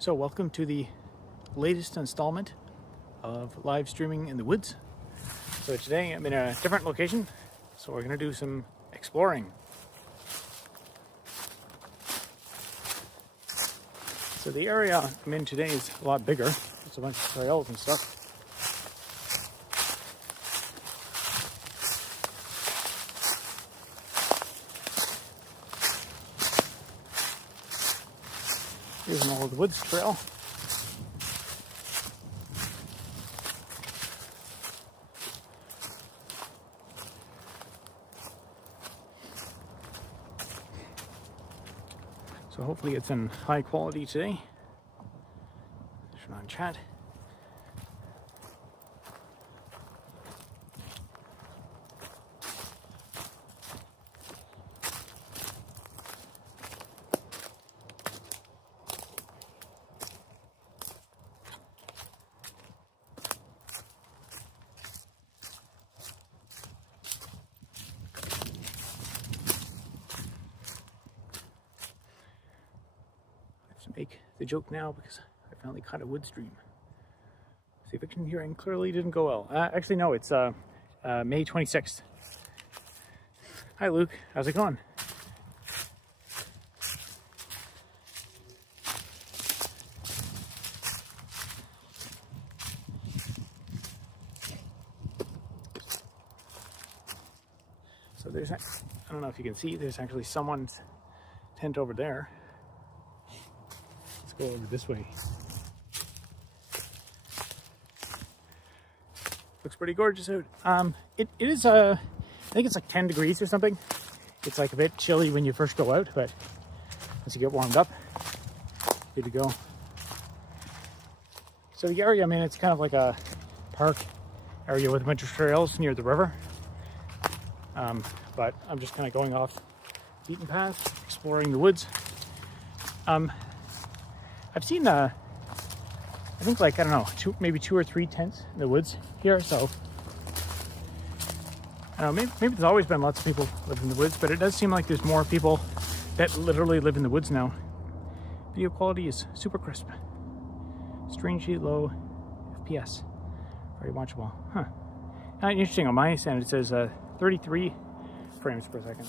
So welcome to the latest installment of live streaming in the woods. So today I'm in a different location, so we're going to do some exploring. So the area I'm in today is a lot bigger. There's a bunch of trails and stuff. Here's an old woods trail. So hopefully it's in high quality today. Turn on chat. Make the joke now because I finally caught a wood stream. See if eviction hearing clearly didn't go well. Actually, no, it's May 26th. Hi, Luke. How's it going? So there's, I don't know if you can see, there's actually someone's tent over there. Go over this way. Looks pretty gorgeous out. It is I think it's like 10 degrees or something. It's like a bit chilly when you first go out, but once you get warmed up, good to go. So the area, I mean, it's kind of like a park area with a bunch of trails near the river. But I'm just kind of going off the beaten path, exploring the woods. I've seen, I think like, I don't know, maybe two or three tents in the woods here. So, I don't know, maybe there's always been lots of people living in the woods, but it does seem like there's more people that literally live in the woods now. Video quality is super crisp. Strangely low FPS. Very watchable. Huh. Interesting, on my end it says 33 frames per second.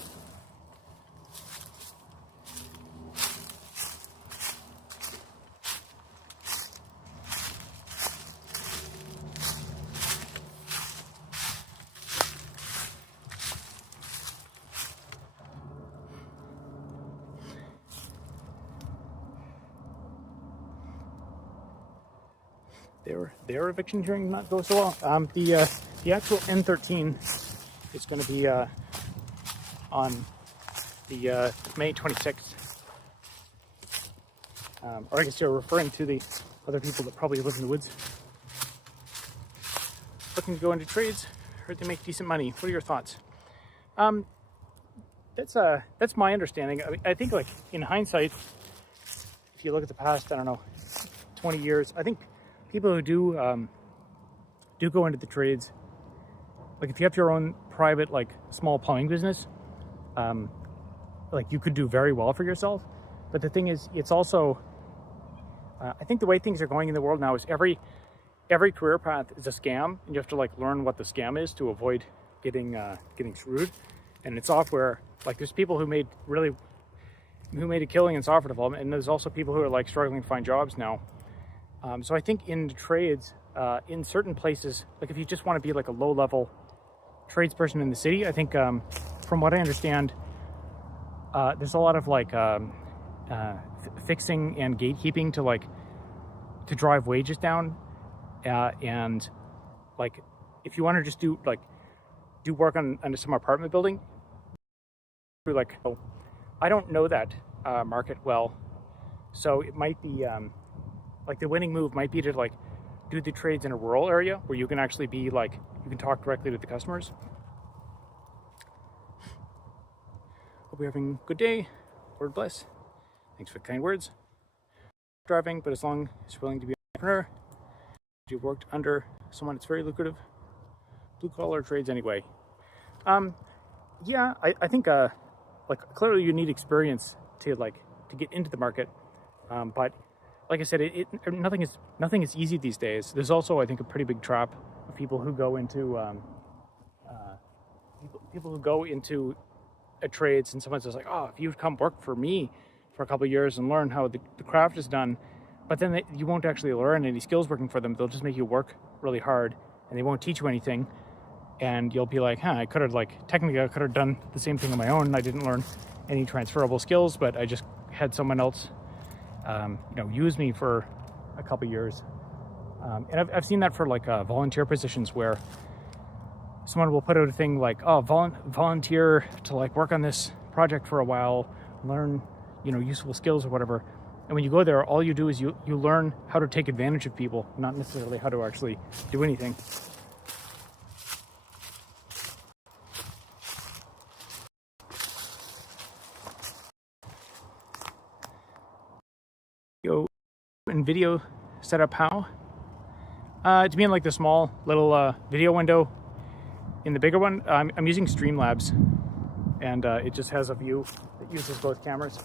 Their eviction hearing not go so well. The actual N13 is going to be on the May 26th. Or I guess you're referring to the other people that probably live in the woods. Looking to go into trades, heard they make decent money. What are your thoughts? That's my understanding. I think, like, in hindsight, if you look at the past, I don't know, 20 years, I think people who do go into the trades, like if you have your own private, like, small plumbing business, like, you could do very well for yourself. But the thing is, it's also, I think the way things are going in the world now is every career path is a scam, and you have to, like, learn what the scam is to avoid getting screwed. And in software, like, there's people who made a killing in software development, and there's also people who are, like, struggling to find jobs now. So I think in the trades, in certain places, like if you just want to be like a low-level tradesperson in the city, I think from what I understand, there's a lot of like fixing and gatekeeping to drive wages down, and like if you want to just do work on some apartment building, like, I don't know that market well, so it might be like the winning move might be to like do the trades in a rural area where you can actually be like, you can talk directly to the customers. Hope you're having a good day. Lord bless. Thanks for the kind words. Driving, but as long as you're willing to be an entrepreneur, you've worked under someone that's very lucrative. Blue collar trades anyway. Yeah, I think like clearly you need experience to get into the market, but like I said, nothing is easy these days. There's also, I think, a pretty big trap of people who go into people who go into trades, and someone says like, oh, if you'd come work for me for a couple of years and learn how the craft is done, but then you won't actually learn any skills working for them. They'll just make you work really hard, and they won't teach you anything. And you'll be like, huh, I could have done the same thing on my own. I didn't learn any transferable skills, but I just had someone else, use me for a couple of years. And I've seen that for like volunteer positions where someone will put out a thing like, oh, volunteer to like work on this project for a while, learn, useful skills or whatever. And when you go there, all you do is you learn how to take advantage of people, not necessarily how to actually do anything. And video setup how? To be in like the small little video window. In the bigger one, I'm using Streamlabs, and it just has a view that uses both cameras.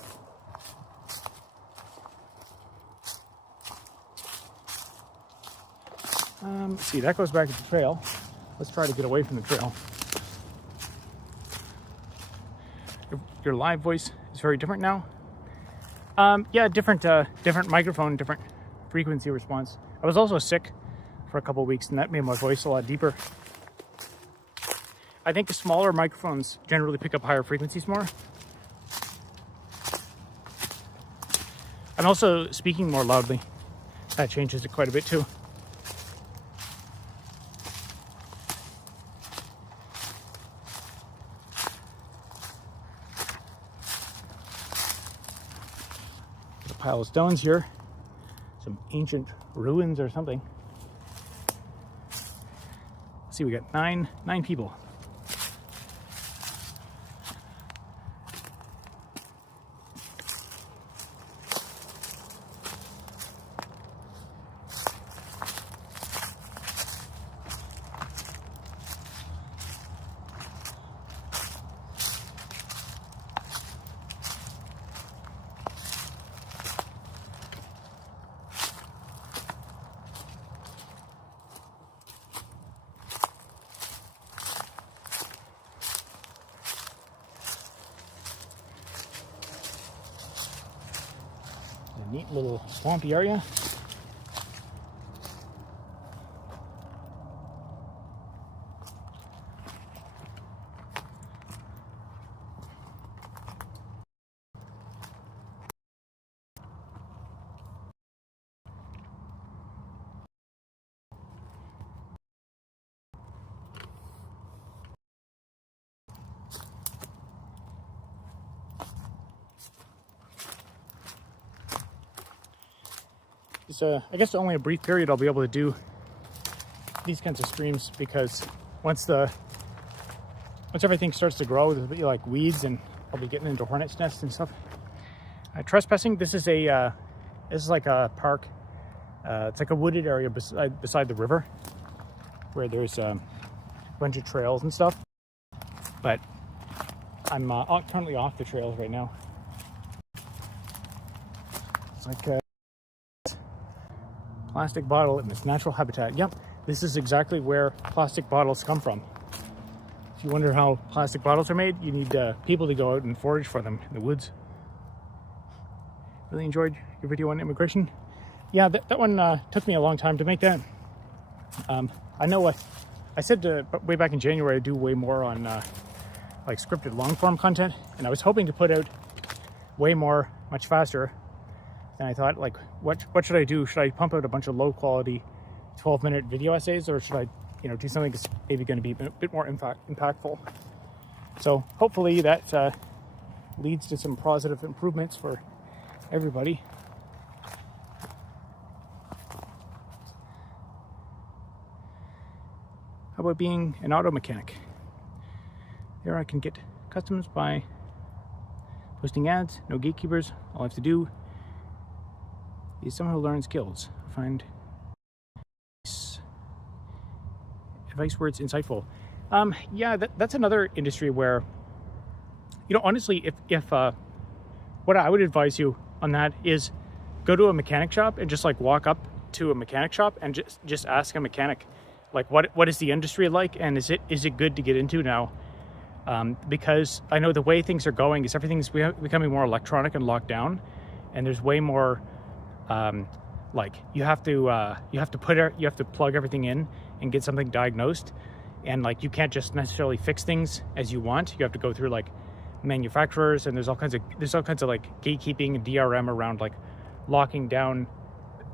See, that goes back to the trail. Let's try to get away from the trail. Your live voice is very different now. Yeah, different microphone, different frequency response. I was also sick for a couple of weeks, and that made my voice a lot deeper. I think the smaller microphones generally pick up higher frequencies more. I'm also speaking more loudly. That changes it quite a bit too. Pile of stones here, some ancient ruins or something. Let's see, we got nine people. Neat little swampy area. I guess only a brief period I'll be able to do these kinds of streams, because once everything starts to grow, there'll be like weeds, and I'll be getting into hornet's nests and stuff. Trespassing. This is like a park. It's like a wooded area beside the river, where there's a bunch of trails and stuff. But I'm currently off the trails right now. It's like plastic bottle in its natural habitat. Yep, this is exactly where plastic bottles come from. If you wonder how plastic bottles are made, you need people to go out and forage for them in the woods. Really enjoyed your video on immigration. Yeah, that one took me a long time to make that. I know I said way back in January I'd do way more on like scripted long form content, and I was hoping to put out way more much faster. And I thought, like, what should I do? Should I pump out a bunch of low quality 12-minute video essays, or should I, do something that's maybe going to be a bit more impactful? So hopefully that leads to some positive improvements for everybody. How about being an auto mechanic? There I can get customers by posting ads, no gatekeepers. All I have to do is someone who learns skills. Find advice words insightful. Yeah, that's another industry where, honestly, if what I would advise you on that is go to a mechanic shop and just like walk up to a mechanic shop and just ask a mechanic, like, what is the industry like, and is it good to get into now? Because I know the way things are going is everything's becoming more electronic and locked down, and there's way more like you have to plug everything in and get something diagnosed, and like you can't just necessarily fix things as you want. You have to go through like manufacturers, and there's all kinds of like gatekeeping and DRM around like locking down.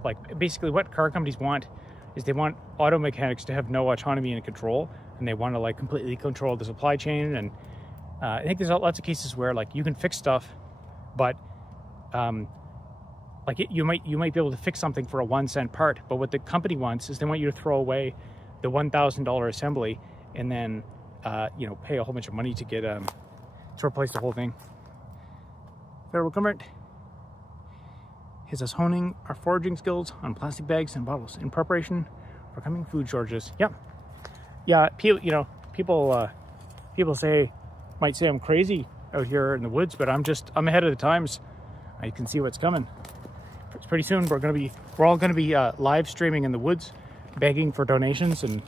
Like basically what car companies want is they want auto mechanics to have no autonomy and control, and they want to like completely control the supply chain. And I think there's lots of cases where like you can fix stuff, but you might be able to fix something for a 1-cent part, but what the company wants is they want you to throw away the $1,000 assembly and then pay a whole bunch of money to get to replace the whole thing. Federal government has us honing our foraging skills on plastic bags and bottles in preparation for coming food shortages. Yep. Yeah, people might say I'm crazy out here in the woods, but I'm ahead of the times. I can see what's coming. Pretty soon we're all gonna be live streaming in the woods, begging for donations. And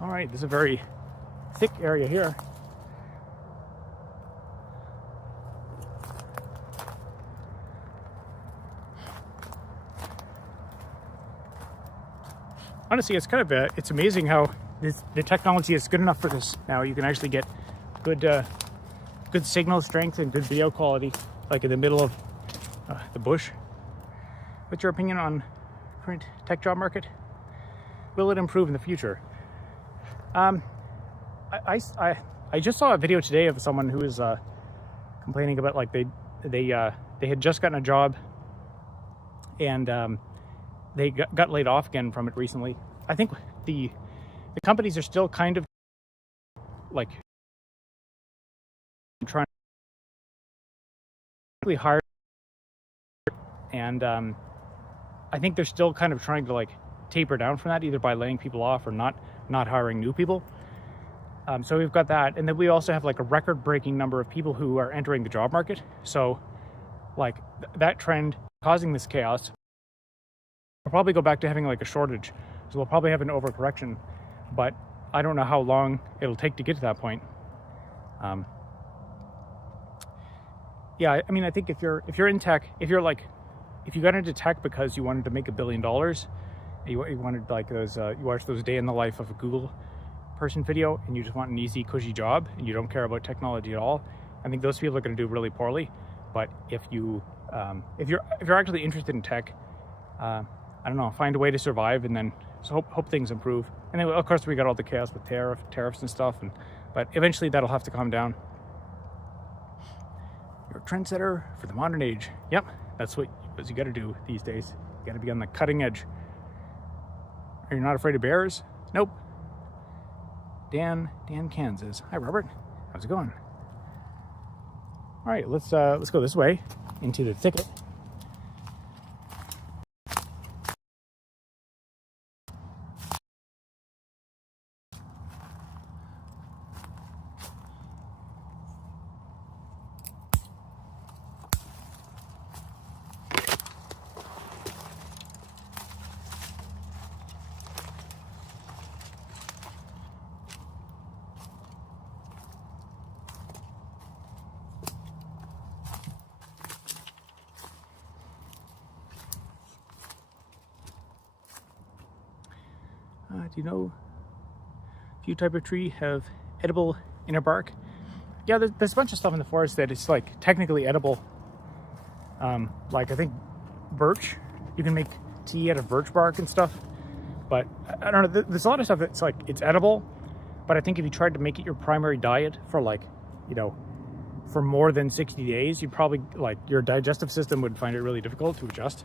all right, this is a very thick area here. Honestly, it's kind of it's amazing how the technology is good enough for this now. You can actually get good signal strength and good video quality, like in the middle of the bush. What's your opinion on current tech job market? Will it improve in the future? I just saw a video today of someone who was complaining about like they had just gotten a job, and they got laid off again from it recently. I think the companies are still kind of like trying to hire, and I think they're still kind of trying to like taper down from that, either by laying people off or not hiring new people. So we've got that, and then we also have like a record-breaking number of people who are entering the job market. So like that trend causing this chaos. We'll probably go back to having like a shortage, so we'll probably have an overcorrection, but I don't know how long it'll take to get to that point. Yeah, I mean, I think if you're in tech, if you got into tech because you wanted to make $1 billion, you wanted like those, you watched those day in the life of a Google person video, and you just want an easy, cushy job, and you don't care about technology at all, I think those people are going to do really poorly. But if you're actually interested in tech, I don't know, find a way to survive, and then so hope things improve. And then of course we got all the chaos with tariffs and stuff, but eventually that'll have to calm down. You're a trendsetter for the modern age. Yep, that's what you got to do these days. You got to be on the cutting edge. Are you not afraid of bears? Nope. Dan, Kansas. Hi, Robert. How's it going? All right, let's go this way into the thicket. Do you know a few type of tree have edible inner bark? Yeah, there's a bunch of stuff in the forest that is like technically edible. Like I think birch, you can make tea out of birch bark and stuff. But I don't know, there's a lot of stuff that's like, it's edible, but I think if you tried to make it your primary diet for like, for more than 60 days, you'd probably, like, your digestive system would find it really difficult to adjust.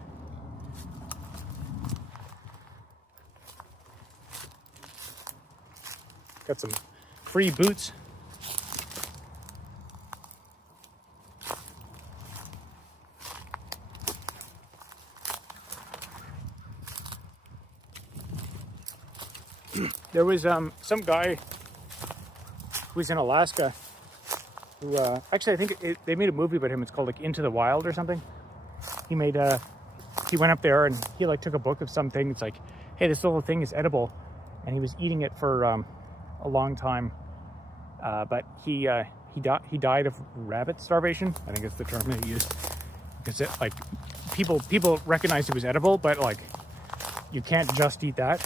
Got some free boots. There was some guy who was in Alaska who actually I think they made a movie about him. It's called like Into the Wild or something. He went up there and he like took a book of something. It's like, hey, this little thing is edible, and he was eating it for a long time. But he died of rabbit starvation. I think that's the term they used, because it like people recognized it was edible, but like you can't just eat that.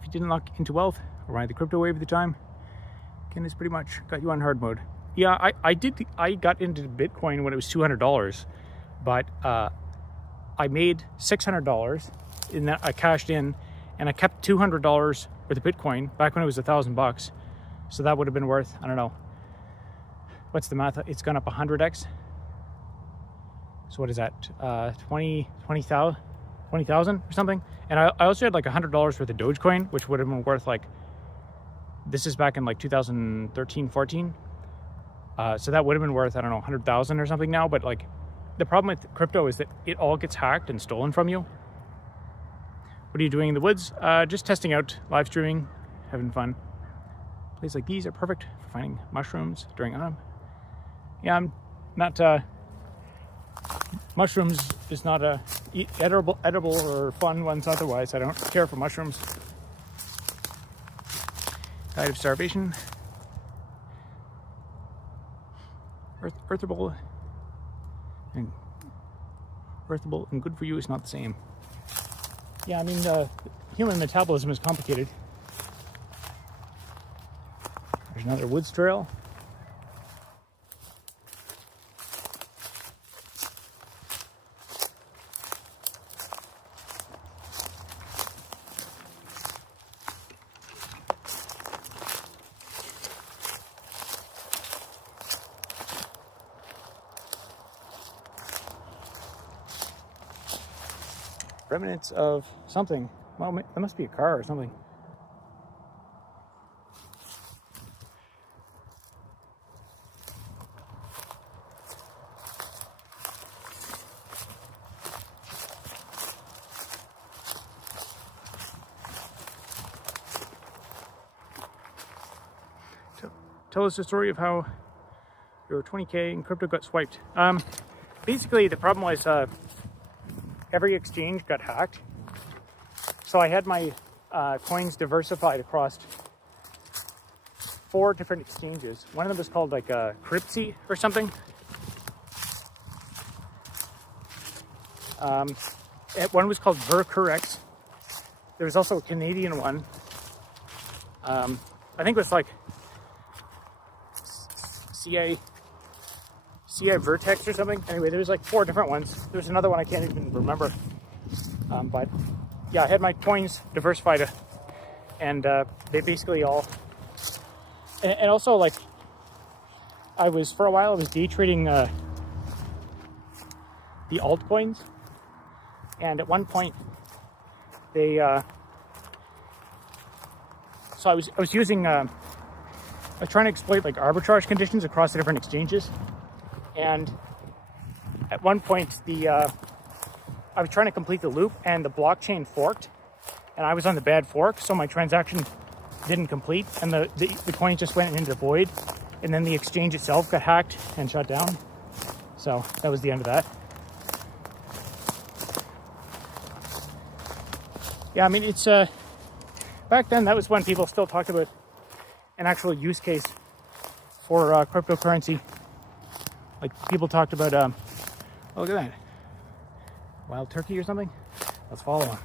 If you didn't lock into wealth or ride the crypto wave at the time, Ken has pretty much got you on hard mode. Yeah, I got into Bitcoin when it was $200, but I made $600 in that. I cashed in, and I kept $200 worth of Bitcoin back when it was $1,000. So that would have been worth, I don't know, what's the math? It's gone up 100x. So what is that? 20,000 or something. And I also had like $100 worth of Dogecoin, which would have been worth like, this is back in like 2013, 14. So that would have been worth, I don't know, 100,000 or something now. But like, the problem with crypto is that it all gets hacked and stolen from you. What are you doing in the woods? Just testing out live streaming, having fun. Places like these are perfect for finding mushrooms during autumn. Yeah, I'm not, mushrooms is not a edible or fun ones otherwise. I don't care for mushrooms. Died of starvation. Earthable and good for you is not the same. Yeah, I mean, human metabolism is complicated. There's another woods trail. Remnants of something. Well, that must be a car or something. Tell us the story of how your 20K in crypto got swiped. Basically, the problem was every exchange got hacked. So I had my coins diversified across 4 different exchanges. One of them was called like Cryptsy or something. One was called Vercurex. There was also a Canadian one. I think it was like CA Vertex or something. Anyway, there was like 4 different ones. There's another one I can't even remember. But yeah, I had my coins diversified, and they basically all. And also, like, for a while I was day trading the altcoins, and at one point they. So I was using. I was trying to exploit like arbitrage conditions across the different exchanges. And at one point, I was trying to complete the loop, and the blockchain forked, and I was on the bad fork, so my transaction didn't complete, and the coin just went into the void, and then the exchange itself got hacked and shut down. So that was the end of that. Yeah, I mean, it's back then that was when people still talked about an actual use case for cryptocurrency. Like, people talked about, oh, look at that. Wild turkey or something? Let's follow him.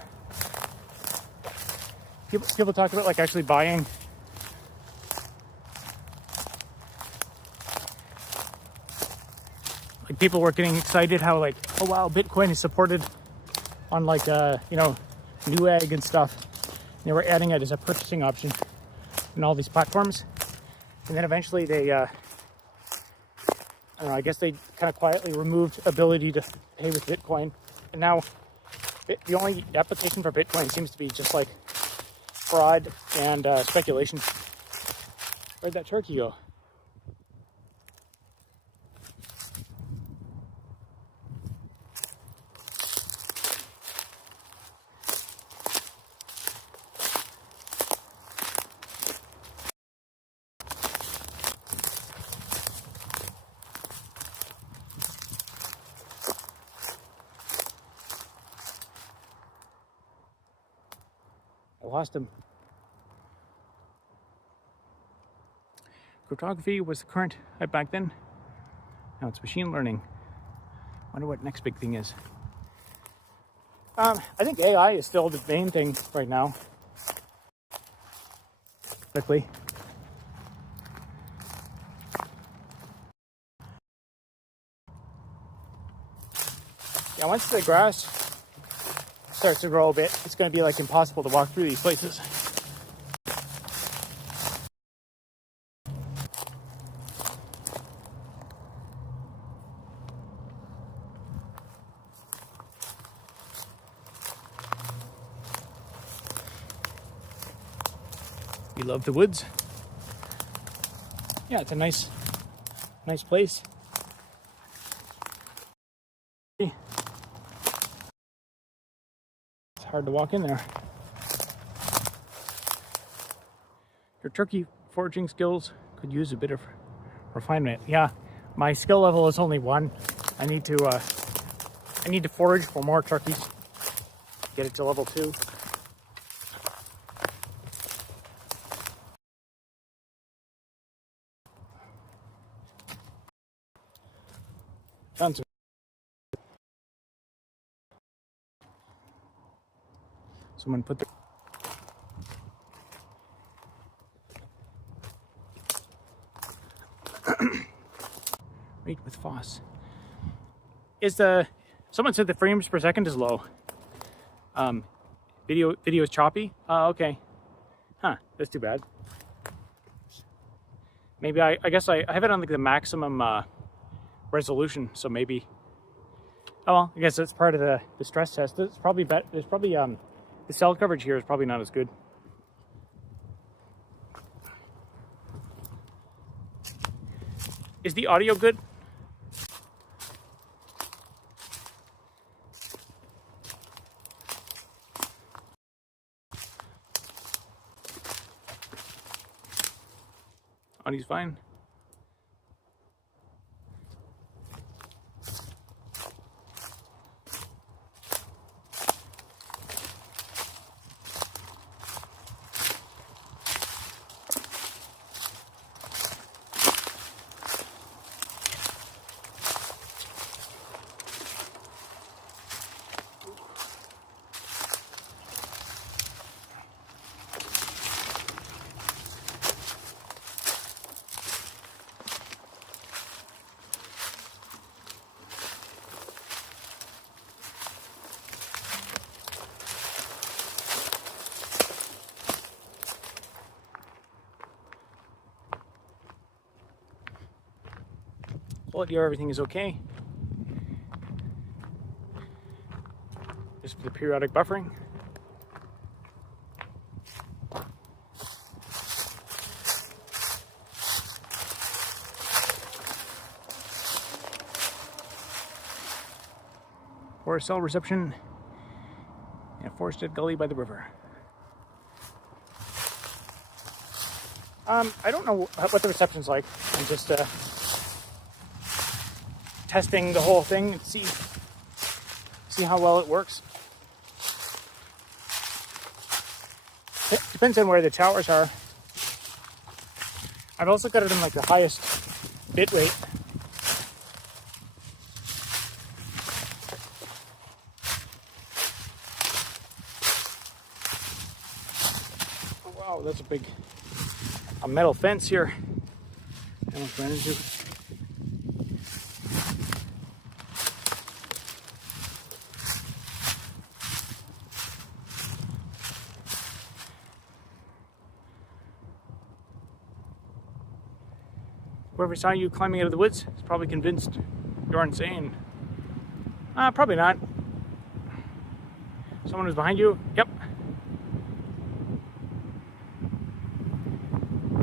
People talked about, like, actually buying. Like, people were getting excited how, like, oh, wow, Bitcoin is supported on, like, Newegg and stuff. And they were adding it as a purchasing option in all these platforms. And then eventually they, I don't know, I guess they kind of quietly removed ability to pay with Bitcoin. And now the only application for Bitcoin seems to be just like fraud and speculation. Where'd that turkey go? lost him. Cryptography was the current hype back then. Now it's machine learning. Wonder what next big thing is. I think AI is still the main thing right now. Quickly. Yeah, once the grass starts to grow a bit, it's going to be like impossible to walk through these places. We love the woods. Yeah, it's a nice place. It's hard to walk in there. Your turkey foraging skills could use a bit of refinement. Yeah, my skill level is only 1. I need to forage for more turkeys. Get it to level 2. Found some. Someone put the rate with FOSS. Someone said the frames per second is low. Video is choppy. Okay. Huh, that's too bad. Maybe I guess I have it on like the maximum resolution, so maybe. Oh well, I guess that's part of the stress test. It's probably better. There's probably the cell coverage here is probably not as good. Is the audio good? Audio's fine. Quality of everything is okay. Just the periodic buffering. Poor cell reception in a forested gully by the river. I don't know what the reception's like. I'm just testing the whole thing and see how well it works. It depends on where the towers are. I've also got it in like the highest bit rate. Oh, wow, that's a metal fence here. I almost ran into. Whoever saw you climbing out of the woods is probably convinced you're insane. Probably not. Someone was behind you? Yep.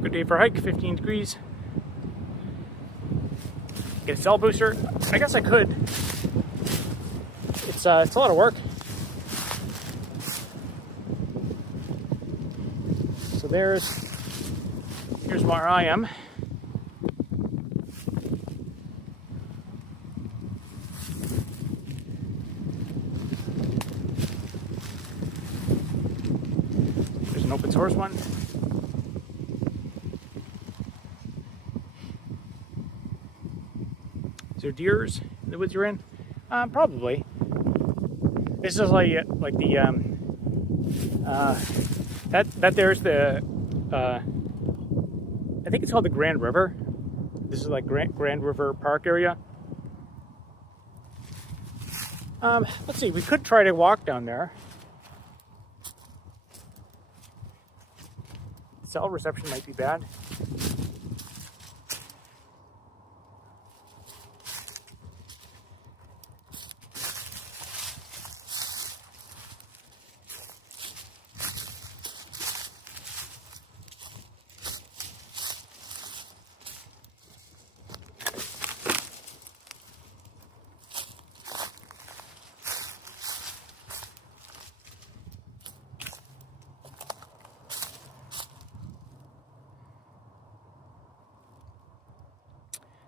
Good day for a hike, 15 degrees. Get a cell booster? I guess I could. It's a lot of work. So here's where I am. source one. Is there deers in the woods you're in? Probably. This is like the that there's the I think it's called the Grand River. This is like Grand River Park area. Let's see, we could try to walk down there. Cell reception might be bad.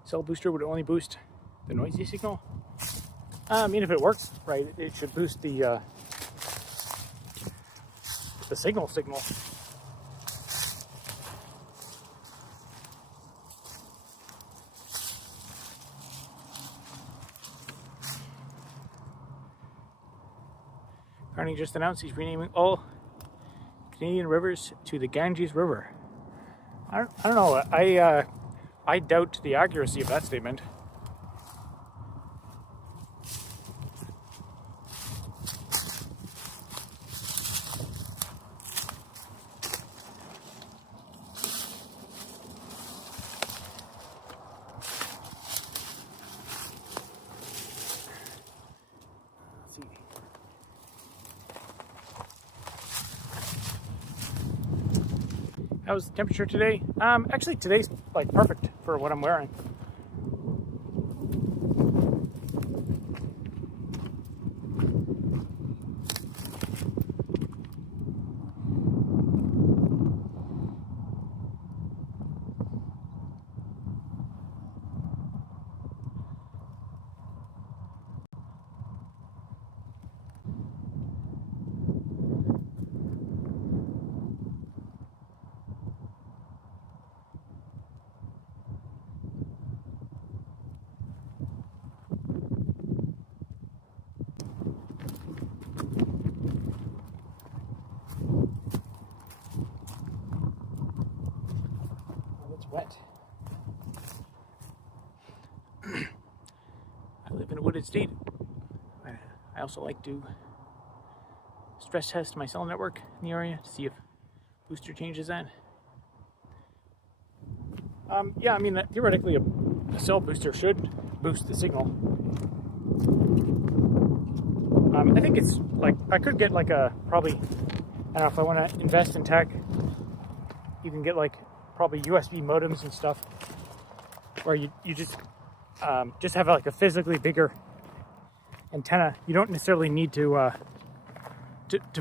Cell booster would only boost the noisy signal. I mean, if it works right, it should boost the signal. Carney just announced he's renaming all Canadian rivers to the Ganges River. I don't know. I doubt the accuracy of that statement. Let's see. How's the temperature today? Actually today's like perfect for what I'm wearing. Wet. I live in a wooded state. I also like to stress test my cell network in the area to see if booster changes that. Yeah, I mean, theoretically a cell booster should boost the signal. I think it's like, I could get like a, probably, I don't know, if I want to invest in tech, you can get like probably USB modems and stuff, where you just have like a physically bigger antenna. You don't necessarily need to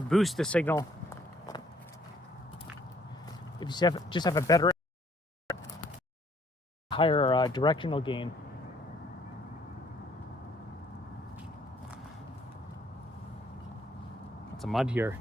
boost the signal. If you just have a better, higher directional gain. Lots of mud here.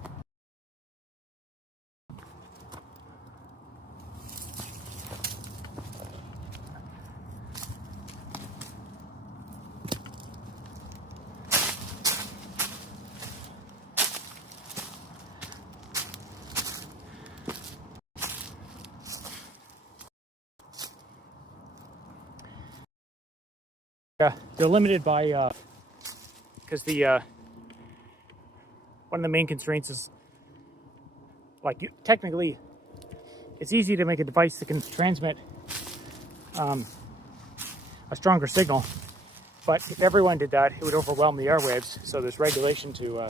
Yeah, they're limited by because the one of the main constraints is like technically it's easy to make a device that can transmit a stronger signal, but if everyone did that, it would overwhelm the airwaves. So there's regulation to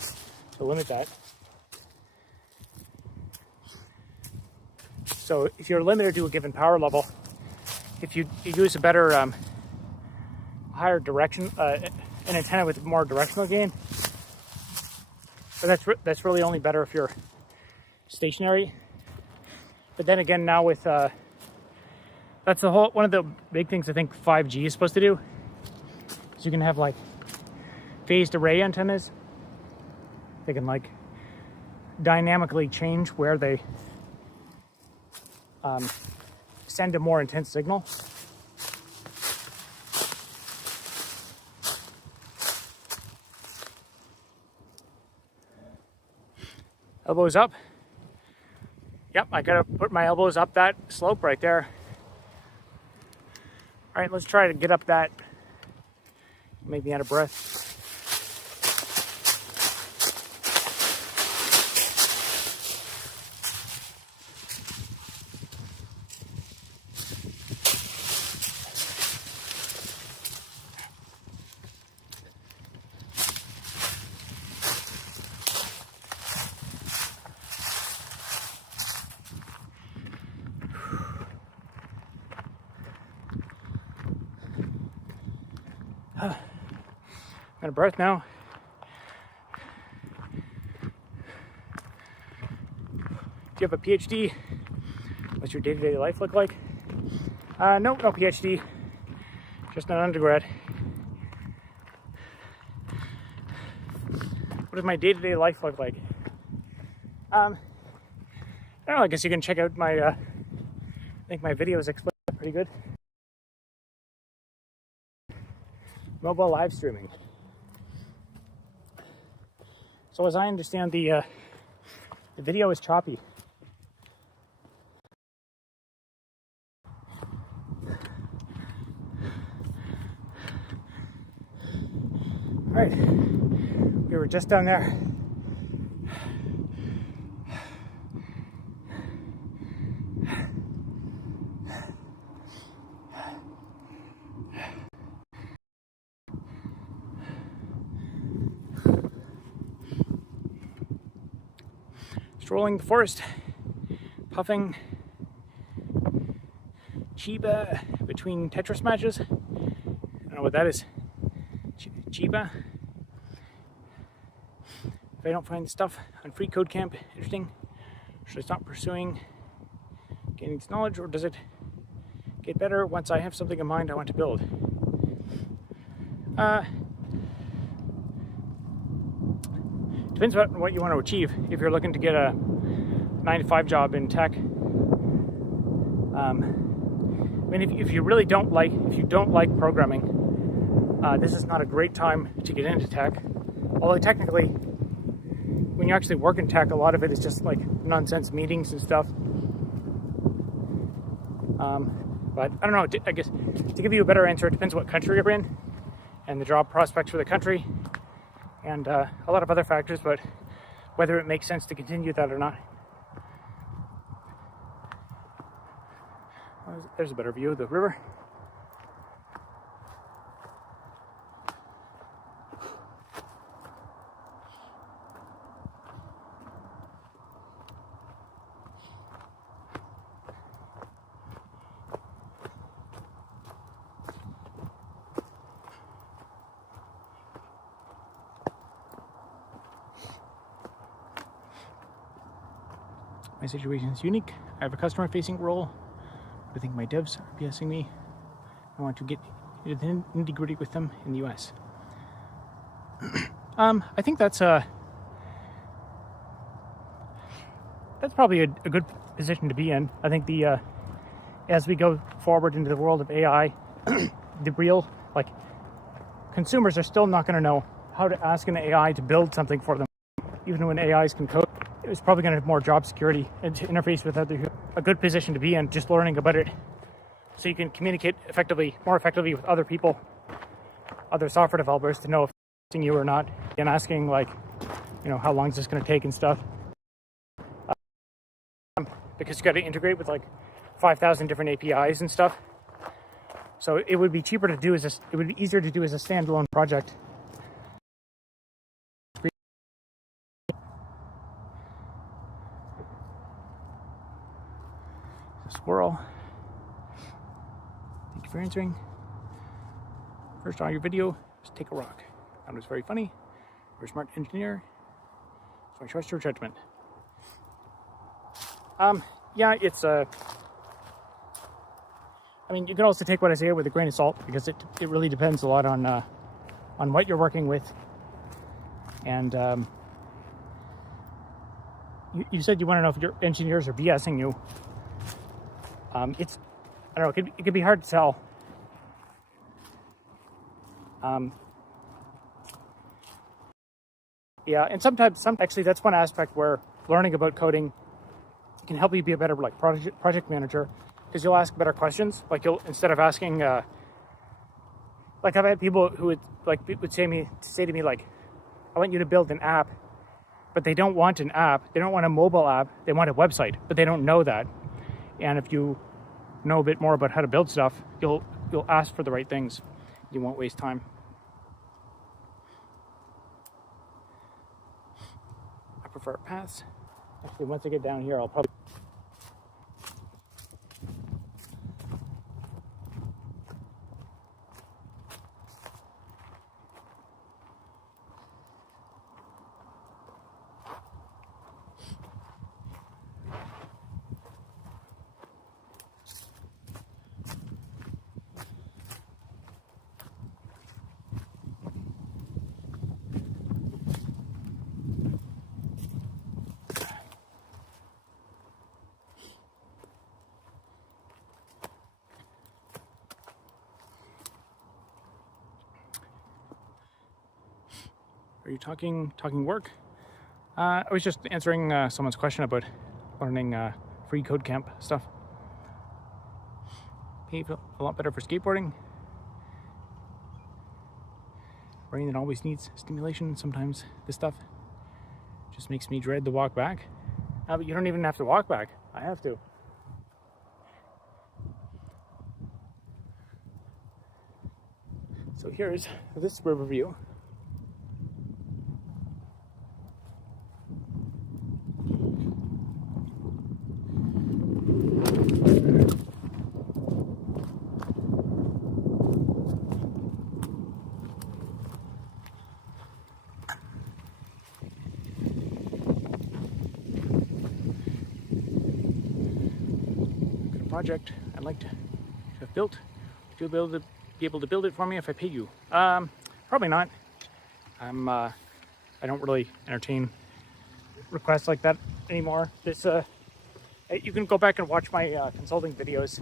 limit that. So if you're limited to a given power level, if you use a better higher direction, an antenna with more directional gain. But that's really only better if you're stationary. But then again, now with that's the whole one of the big things I think 5G is supposed to do. So you can have like phased array antennas. They can like dynamically change where they send a more intense signal. Elbows up. Yep, I gotta put my elbows up that slope right there. All right, let's try to get up that. Make me out of breath. Out of breath now. Do you have a PhD? What's your day-to-day life look like? No PhD. Just an undergrad. What does my day-to-day life look like? I don't know. I guess you can check out my. I think my videos explain that pretty good. Mobile live streaming. So as I understand, the video is choppy. All right, we were just down there. Strolling the forest, puffing Chiba between Tetris matches. I don't know what that is. Chiba. If I don't find the stuff on Free Code Camp interesting, should I stop pursuing gaining this knowledge, or does it get better once I have something in mind I want to build? Depends on what you want to achieve. If you're looking to get a 9-to-5 job in tech, I mean, if you really don't like, programming, this is not a great time to get into tech. Although technically, when you actually work in tech, a lot of it is just like nonsense meetings and stuff. But I don't know. I guess to give you a better answer, it depends what country you're in and the job prospects for the country. And a lot of other factors, but whether it makes sense to continue that or not. There's a better view of the river. My situation is unique. I have a customer-facing role. I think my devs are BSing me. I want to get into the nitty-gritty with them in the US. I think that's probably a good position to be in. I think as we go forward into the world of AI, the real consumers are still not going to know how to ask an AI to build something for them, even when AIs can code. It's probably going to have more job security and to interface with a good position to be in, just learning about it so you can communicate more effectively with other people, other software developers, to know if it's you or not, and asking how long is this going to take and stuff. Because you got to integrate with 5,000 different APIs and stuff. So it would be cheaper to do it would be easier to do as a standalone project. Squirrel. Thank you for answering. First on your video, just take a rock. That was very funny. You're a smart engineer, so I trust your judgment. Yeah, it's I mean, you can also take what I say with a grain of salt, because it really depends a lot on what you're working with. And you said you want to know if your engineers are BSing you. It's, I don't know, it could be hard to tell. Yeah, and sometimes actually that's one aspect where learning about coding can help you be a better like project manager, because you'll ask better questions. Like you'll, instead of asking, like I've had people who would say to me like, I want you to build an app, but they don't want an app. They don't want a mobile app. They want a website, but they don't know that. And if you know a bit more about how to build stuff, you'll ask for the right things. You won't waste time. I prefer paths. Actually, once I get down here, I'll probably... Are you talking work? I was just answering someone's question about learning free code camp stuff. Pay a lot better for skateboarding. Brain that always needs stimulation. Sometimes this stuff just makes me dread the walk back. But you don't even have to walk back. I have to. So here's this river view. Project I'd like to have built. Would you be able to build it for me if I pay you? Probably not. I don't really entertain requests like that anymore. This you can go back and watch my consulting videos.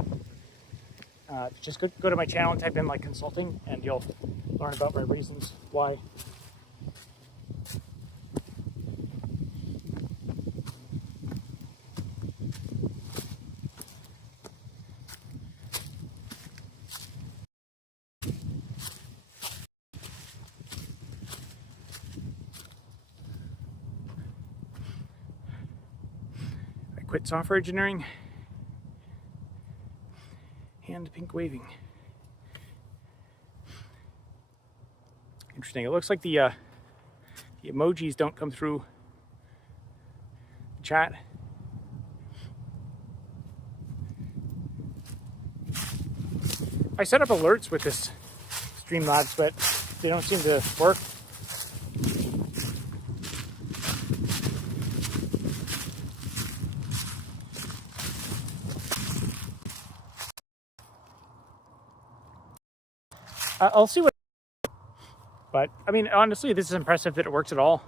Just go to my channel and type in like consulting, and you'll learn about my reasons why. Quit software engineering. Hand pink waving. Interesting. It looks like the emojis don't come through the chat. I set up alerts with this Streamlabs, but they don't seem to work. I'll see what, but I mean, honestly, this is impressive that it works at all.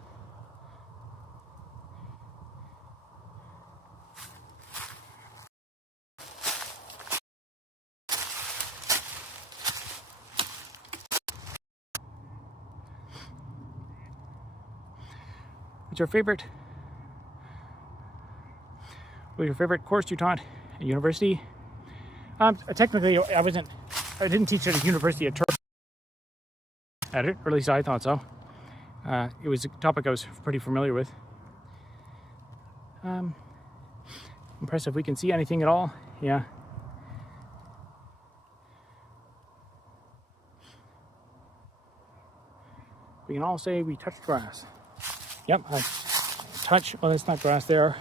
What's your favorite? What was your favorite course you taught at university? Technically, I didn't teach at a university at it, or at least I thought so. It was a topic I was pretty familiar with. Impressive we can see anything at all. Yeah. We can all say we touched grass. Yep, I touch. Well, that's not grass there.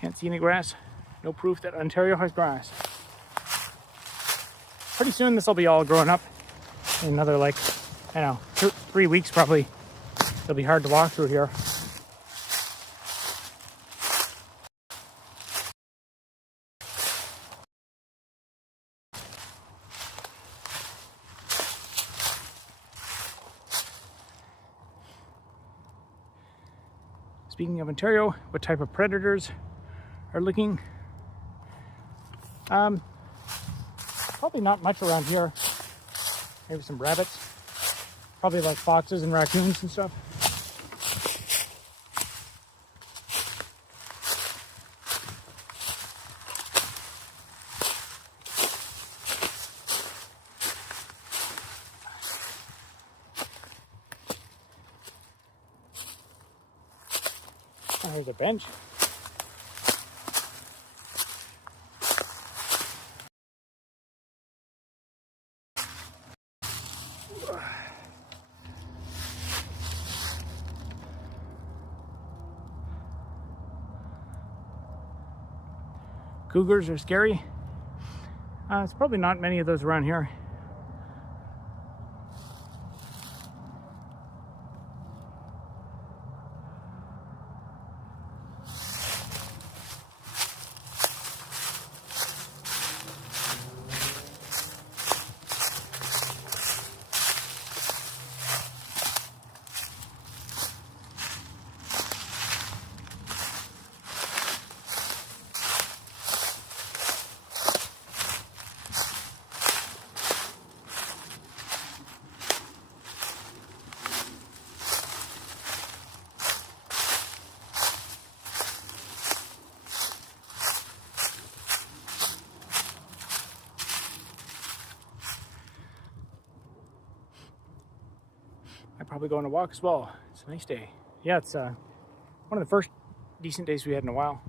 Can't see any grass. No proof that Ontario has grass. Pretty soon this will be all grown up. In another, like, I don't know, 3 weeks probably. It'll be hard to walk through here. Speaking of Ontario, what type of predators are looking? Probably not much around here. Maybe some rabbits. Probably like foxes and raccoons and stuff. Oh, here's a bench. Cougars are scary. It's probably not many of those around here. I'd probably go on a walk as well. It's a nice day. Yeah, it's one of the first decent days we had in a while.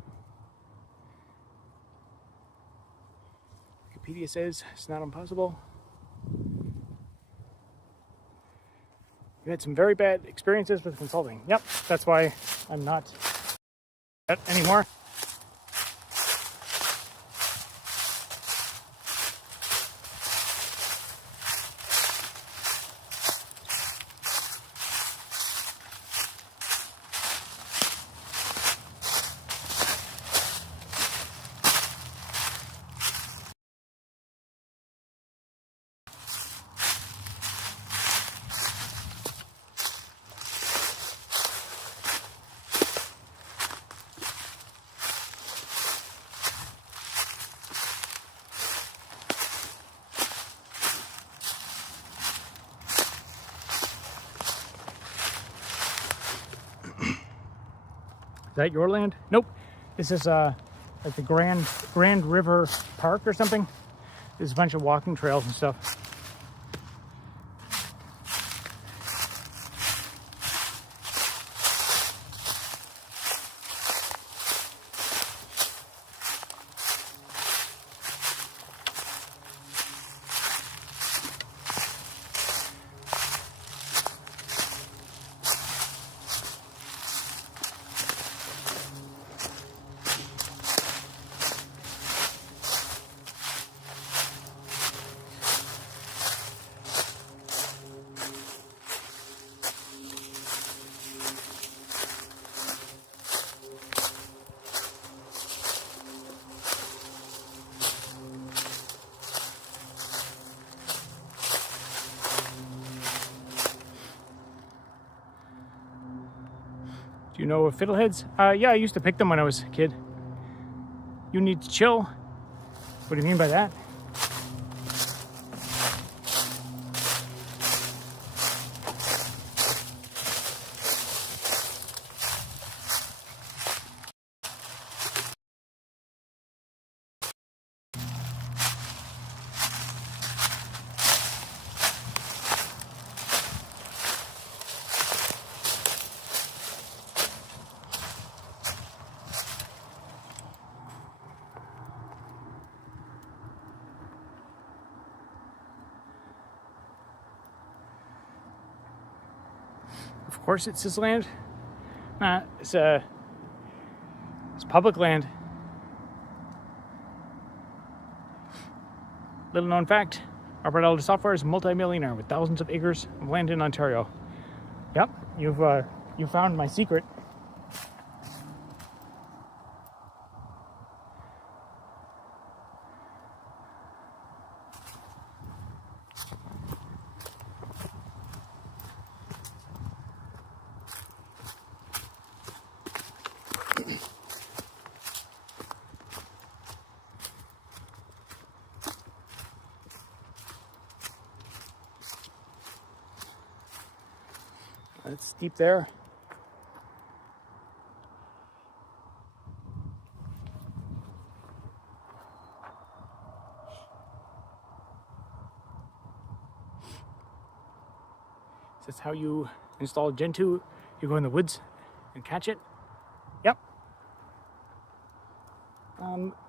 Wikipedia says it's not impossible. You had some very bad experiences with consulting. Yep, that's why I'm not anymore. Is that your land? Nope. This is like the Grand River Park or something. There's a bunch of walking trails and stuff. Do you know of fiddleheads? Yeah, I used to pick them when I was a kid. You need to chill. What do you mean by that? Of course it's his land. It's public land. Little known fact, Robert Elder Software is a multi-millionaire with thousands of acres of land in Ontario. Yep, you found my secret. steep there. Is this how you install Gen 2? You go in the woods and catch it? Yep.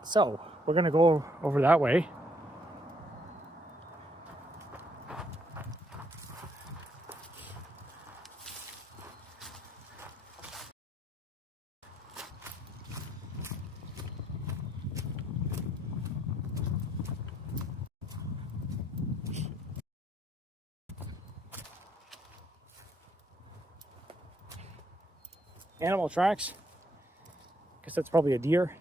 So we're gonna go over that way. Animal tracks. Guess that's probably a deer.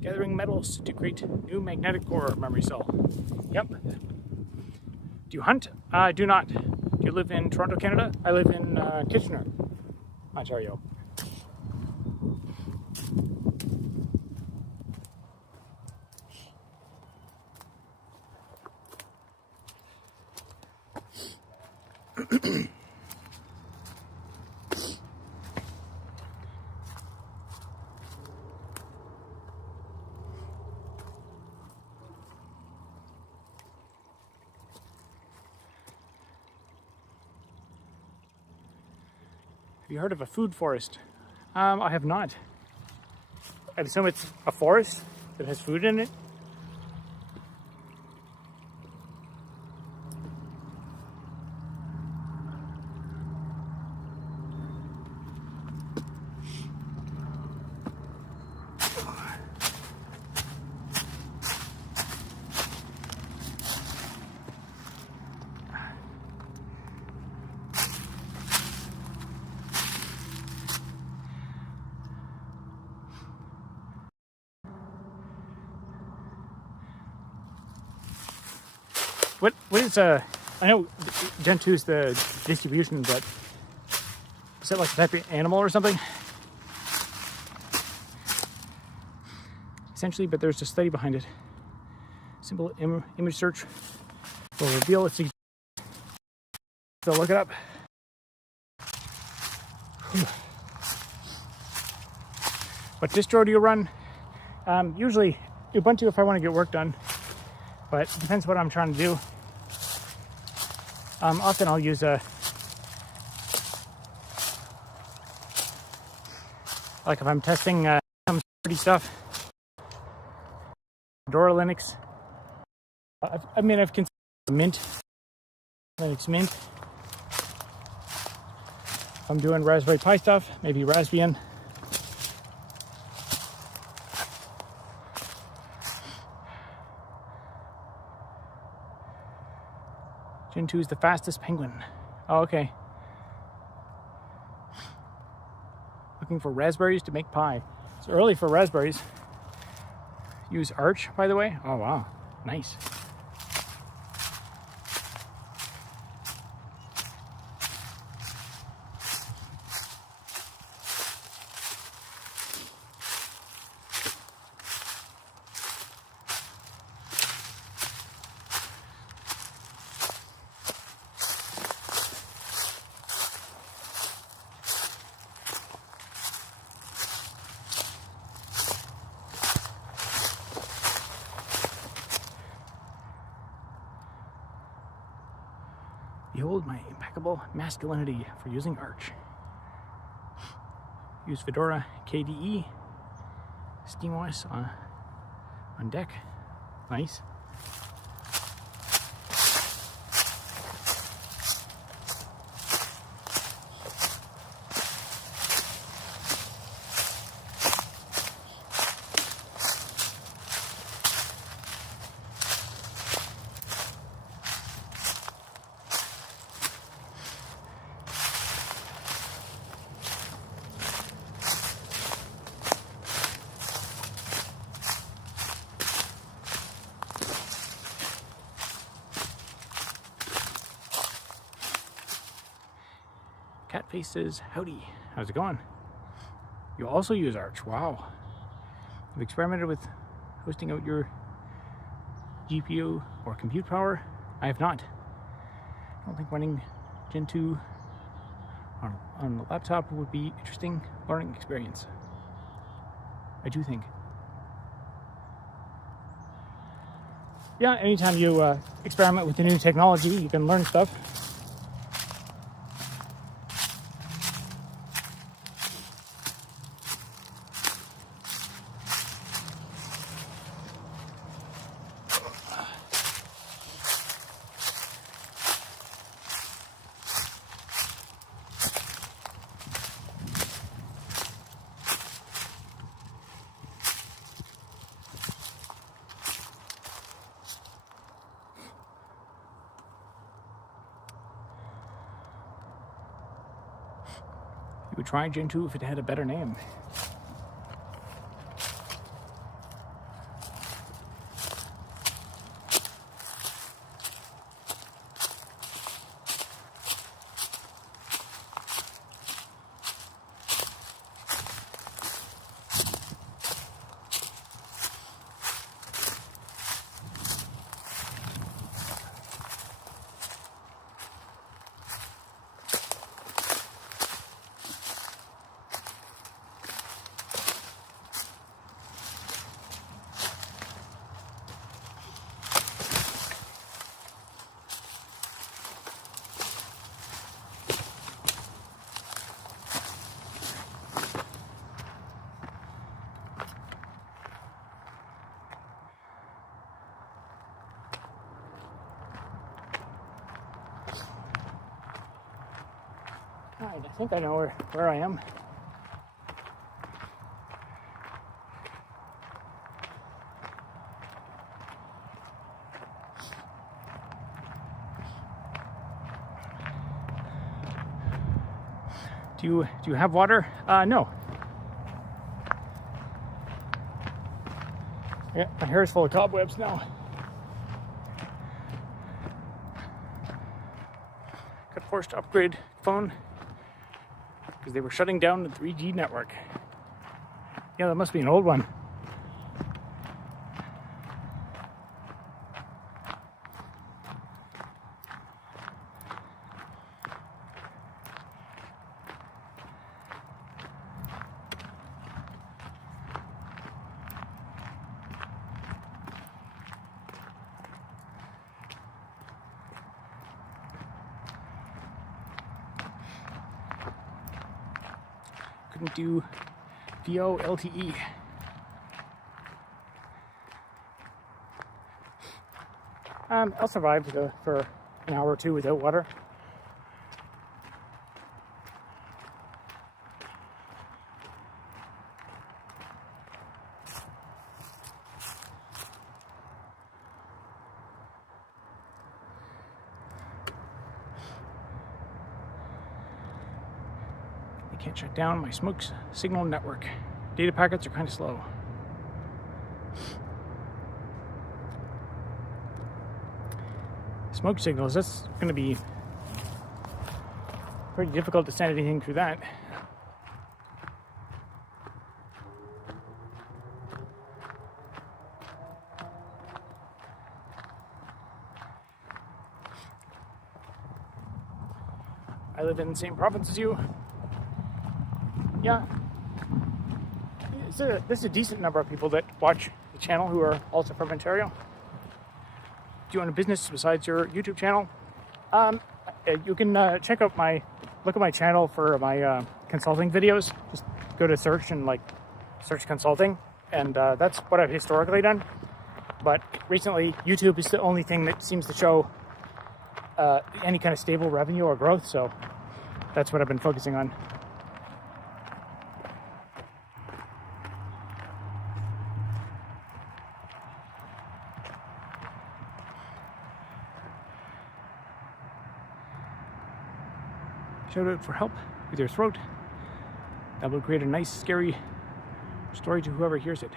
Gathering metals to create new magnetic core memory cell. Yep. Do you hunt? I do not. Do you live in Toronto, Canada? I live in Kitchener, Ontario. Have you heard of a food forest? I have not. I assume it's a forest that has food in it. What is I know Gen 2 is the distribution, but is it like a type of animal or something? Essentially, but there's a study behind it. Simple image search will reveal its. So look it up. What distro do you run? Usually Ubuntu if I want to get work done, but it depends what I'm trying to do. Often I'll use like if I'm testing some security stuff, Fedora Linux. I've considered Mint, Linux Mint. If I'm doing Raspberry Pi stuff, maybe Raspbian. Gen 2 is the fastest penguin. Oh, okay. Looking for raspberries to make pie. It's early for raspberries. Use Arch, by the way. Oh, wow. Nice. Behold my impeccable masculinity for using Arch. Use Fedora KDE. SteamOS on deck. Nice. Faces, howdy. How's it going? You also use Arch. Wow. You've experimented with hosting out your GPU or compute power? I have not. I don't think running Gen 2 on the laptop would be interesting learning experience. I do think. Yeah, anytime you experiment with a new technology, you can learn stuff. You would try Gen 2 if it had a better name. Alright, I think I know where I am. Do you have water? No. Yeah, my hair is full of cobwebs now. Got forced to upgrade phone because they were shutting down the 3G network. Yeah, that must be an old one. Couldn't do VO LTE. I'll survive for an hour or two without water. Can't shut down my smoke signal network. Data packets are kind of slow. Smoke signals, that's going to be pretty difficult to send anything through that. I live in the same province as you. Yeah, there's a decent number of people that watch the channel who are also from Ontario. Do you own a business besides your YouTube channel? You can look at my channel for my consulting videos. Just go to search and search consulting, and that's what I've historically done. But recently, YouTube is the only thing that seems to show any kind of stable revenue or growth, so that's what I've been focusing on. Shout out for help with your throat. That will create a nice, scary story to whoever hears it.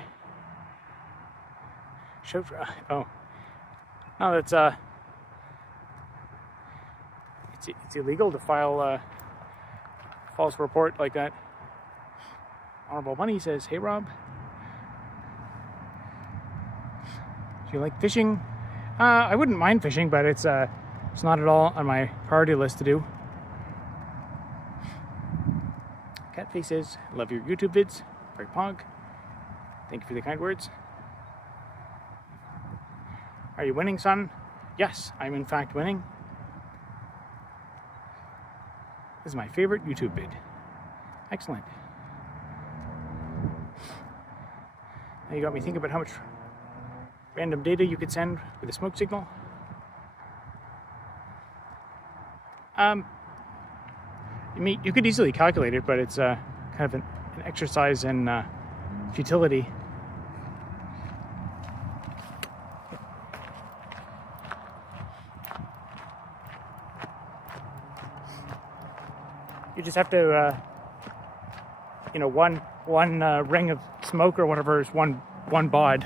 Shout for, oh, that's it's illegal to file false report like that. Honorable Money says, hey Rob, do you like fishing? I wouldn't mind fishing, but it's not at all on my priority list to do. Catface says, love your YouTube vids. Very pog. Thank you for the kind words. Are you winning, son? Yes, I'm in fact winning. This is my favorite YouTube vid. Excellent. Now you got me thinking about how much random data you could send with a smoke signal. You could easily calculate it, but it's kind of an exercise in futility. You just have to, one ring of smoke or whatever is one baud,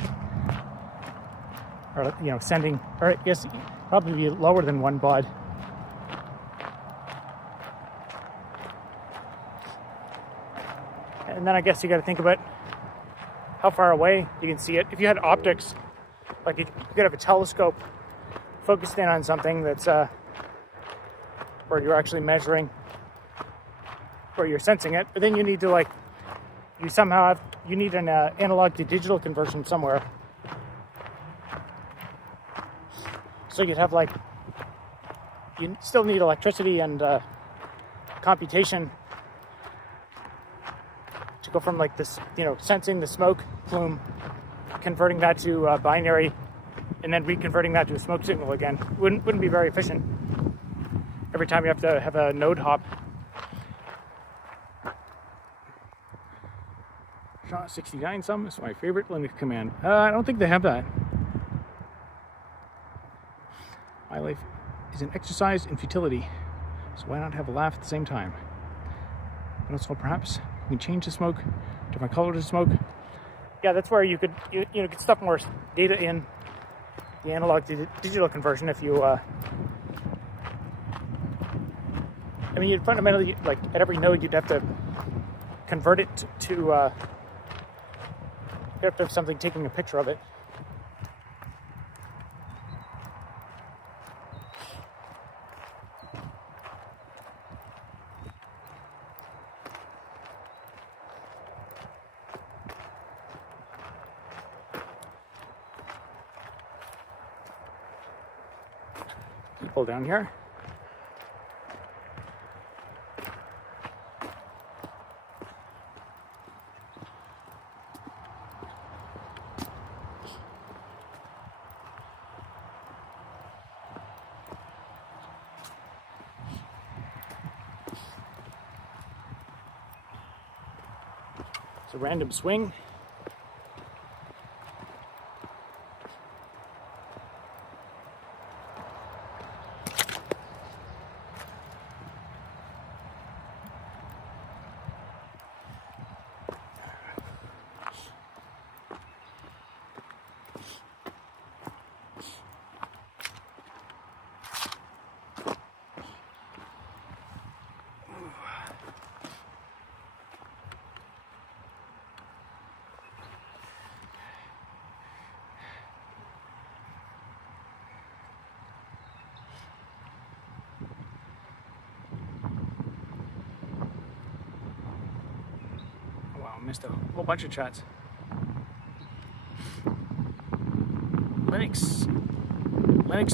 or sending, or I guess probably be lower than one baud. And then I guess you got to think about how far away you can see it. If you had optics, like you could have a telescope focused in on something that's where you're actually measuring, where you're sensing it, but then you need to you need an analog to digital conversion somewhere. So you'd have you still need electricity and computation to go from this, sensing the smoke plume, converting that to binary, and then reconverting that to a smoke signal again. Wouldn't be very efficient. Every time you have to have a node hop. SHA-69 some is my favorite Linux command. I don't think they have that. My life is an exercise in futility, so why not have a laugh at the same time? But also perhaps you can change the smoke, different colors of smoke. Yeah, that's where you could could stuff more data in the analog to digital conversion if you you'd fundamentally, at every node you'd have to convert it to you have to have something taking a picture of it. People down here. It's a random swing. Missed a whole bunch of chats. Linux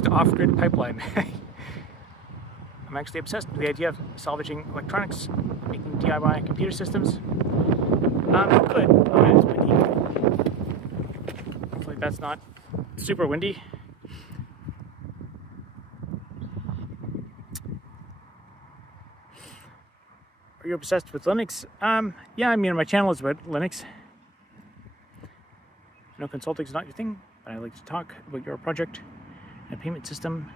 to off-grid pipeline. I'm actually obsessed with the idea of salvaging electronics, making DIY computer systems. It could. It's windy. Hopefully that's not super windy. Are you obsessed with Linux? Yeah, my channel is about Linux. I know consulting is not your thing, but I like to talk about your project and a payment system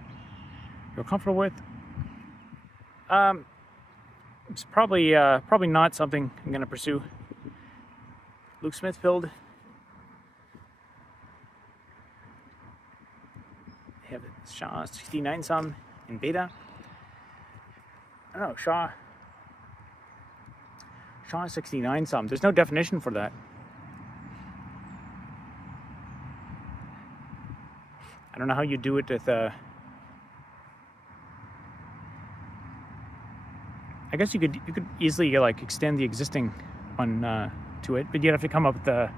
you're comfortable with. It's probably not something I'm going to pursue. Luke Smithfield. They have SHA-69 some in beta. I don't know, SHA saw 69 some. There's no definition for that. I don't know how you do it with I guess you could easily like extend the existing one to it, but you'd have to come up with the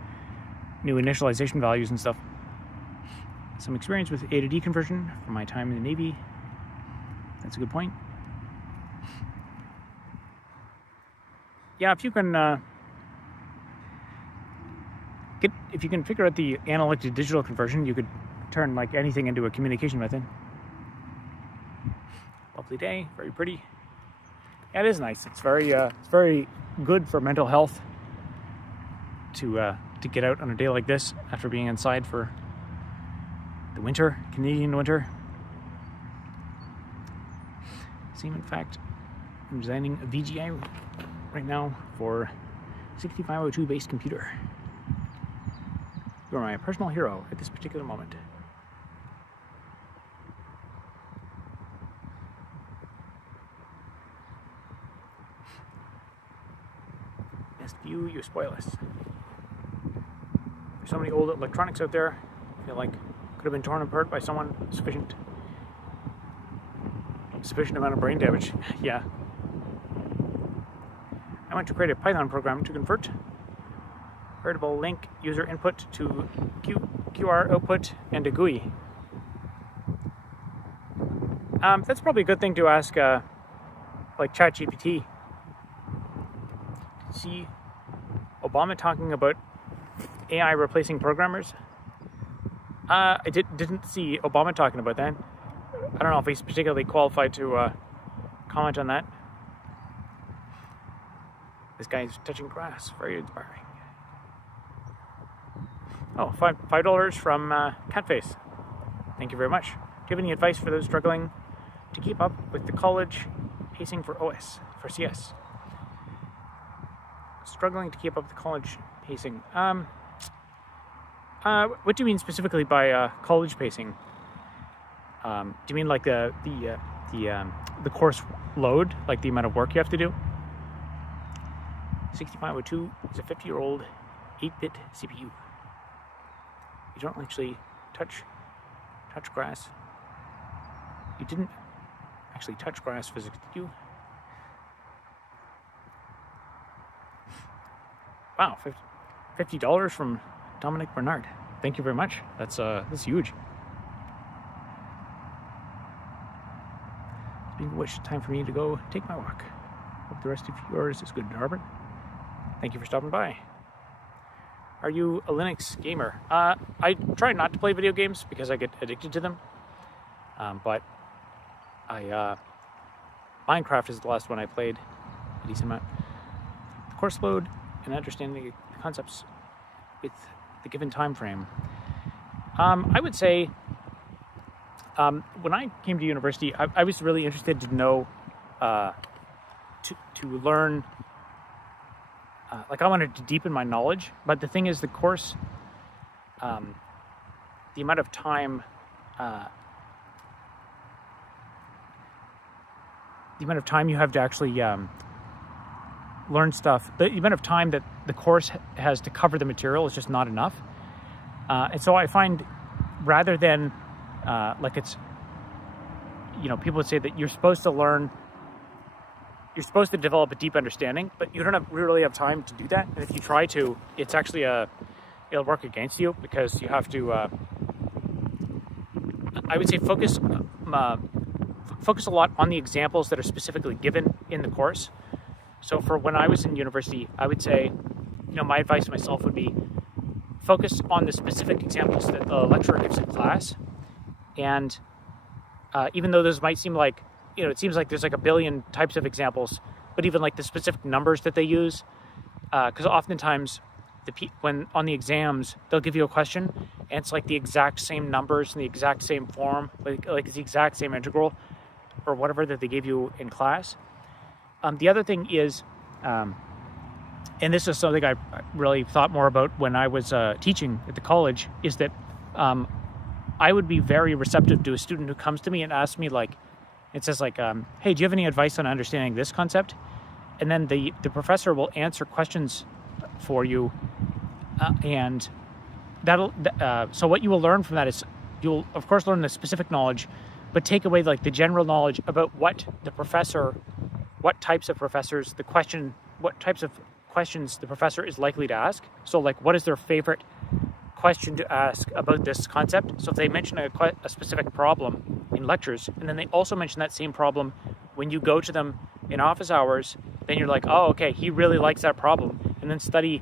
new initialization values and stuff. Some experience with A to D conversion from my time in the Navy. That's a good point. Yeah, if you can figure out the analog to digital conversion, you could turn like anything into a communication method. Lovely day, very pretty. Yeah, it is nice. It's very good for mental health to get out on a day like this after being inside for the winter, Canadian winter. Same, in fact, I'm designing a VGA right now for 6502 based computer. You are my personal hero at this particular moment. Best view, you spoil us. There's so many old electronics out there. I feel like could have been torn apart by someone sufficient amount of brain damage. Yeah. I want to create a Python program to convert veritable link user input to QR output and a GUI. That's probably a good thing to ask like ChatGPT. See Obama talking about AI replacing programmers? I didn't see Obama talking about that. I don't know if he's particularly qualified to comment on that. This guy's touching grass, very inspiring. Oh, $5 from Catface. Thank you very much. Do you have any advice for those struggling to keep up with the college pacing for CS? Struggling to keep up with the college pacing. What do you mean specifically by college pacing? Do you mean like the course load, like the amount of work you have to do? 6502 is a 50-year-old 8-bit CPU. You don't actually touch grass. You didn't actually touch grass physically, did you? Wow, $50 from Dominic Bernard. Thank you very much. That's huge. Speaking of which, time for me to go take my walk. Hope the rest of yours is good, Harbor. Thank you for stopping by. Are you a Linux gamer? I try not to play video games because I get addicted to them. But Minecraft is the last one I played a decent amount. The course load and understanding the concepts with the given time frame. I would say when I came to university, I was really interested to know, to learn. Like I wanted to deepen my knowledge, but the thing is, the course, the amount of time, you have to actually learn stuff, the amount of time that the course has to cover the material is just not enough. And so I find, rather than like it's, people would say that you're supposed to develop a deep understanding, but you don't really have time to do that. And if you try to, it's actually it'll work against you, because you have to, I would say, focus a lot on the examples that are specifically given in the course. So for when I was in university, I would say, my advice to myself would be focus on the specific examples that the lecturer gives in class. And even though those might seem like, it seems like there's like a billion types of examples, but even like the specific numbers that they use, because oftentimes when on the exams, they'll give you a question and it's like the exact same numbers in the exact same form, like it's the exact same integral or whatever that they gave you in class. The other thing is, and this is something I really thought more about when I was teaching at the college, is that I would be very receptive to a student who comes to me and asks me, like, it says like, hey, do you have any advice on understanding this concept? and then the professor will answer questions for you, and that'll so what you will learn from that is you'll of course learn the specific knowledge, but take away like the general knowledge about what types of professors what types of questions the professor is likely to ask. So like, what is their favorite question to ask about this concept? So if they mention a specific problem in lectures, and then they also mention that same problem when you go to them in office hours, then you're like, oh, okay, he really likes that problem, and then study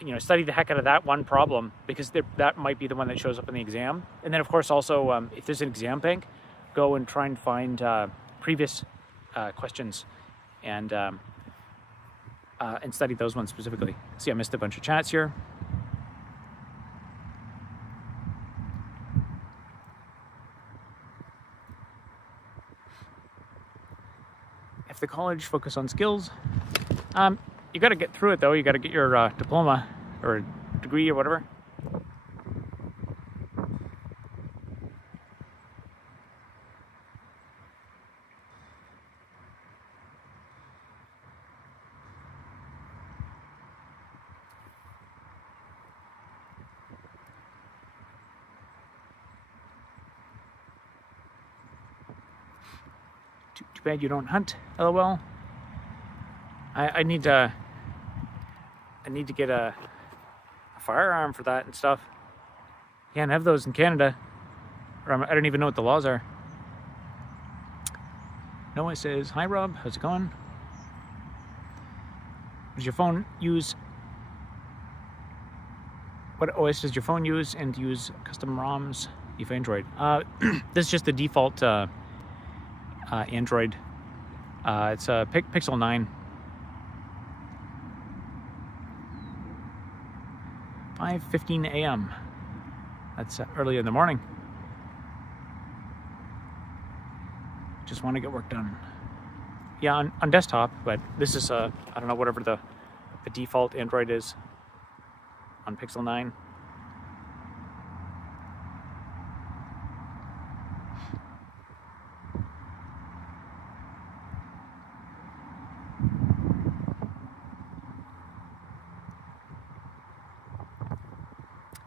the heck out of that one problem, because that might be the one that shows up in the exam. And then of course also, if there's an exam bank, go and try and find previous questions and study those ones specifically. See, I missed a bunch of chats here. If the college focus on skills, you got to get through it though. You got to get your diploma or degree or whatever. Too bad you don't hunt, LOL. I need to get a firearm for that and stuff. Can't have those in Canada. Or I don't even know what the laws are. Noah says, hi Rob, how's it going? Does your phone use, what OS does your phone use, and use custom ROMs if Android? This is just the default Android. It's a Pixel 9. 5:15 a.m. That's early in the morning. Just want to get work done. Yeah, on desktop, but this is I don't know, whatever the default Android is on Pixel 9.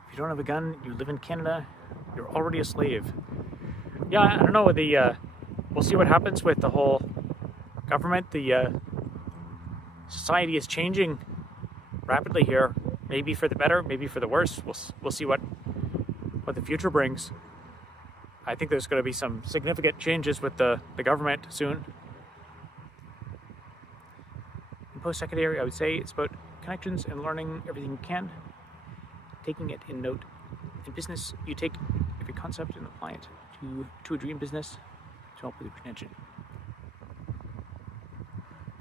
If you don't have a gun, you live in Canada, you're already a slave. Yeah, I don't know, we'll see what happens with the whole government. The society is changing rapidly here, maybe for the better, maybe for the worse. We'll see what the future brings. I think there's going to be some significant changes with the government soon. In post-secondary, I would say it's about connections and learning everything you can, taking it in note. In business, you take every concept and apply it to a dream business to help with retention.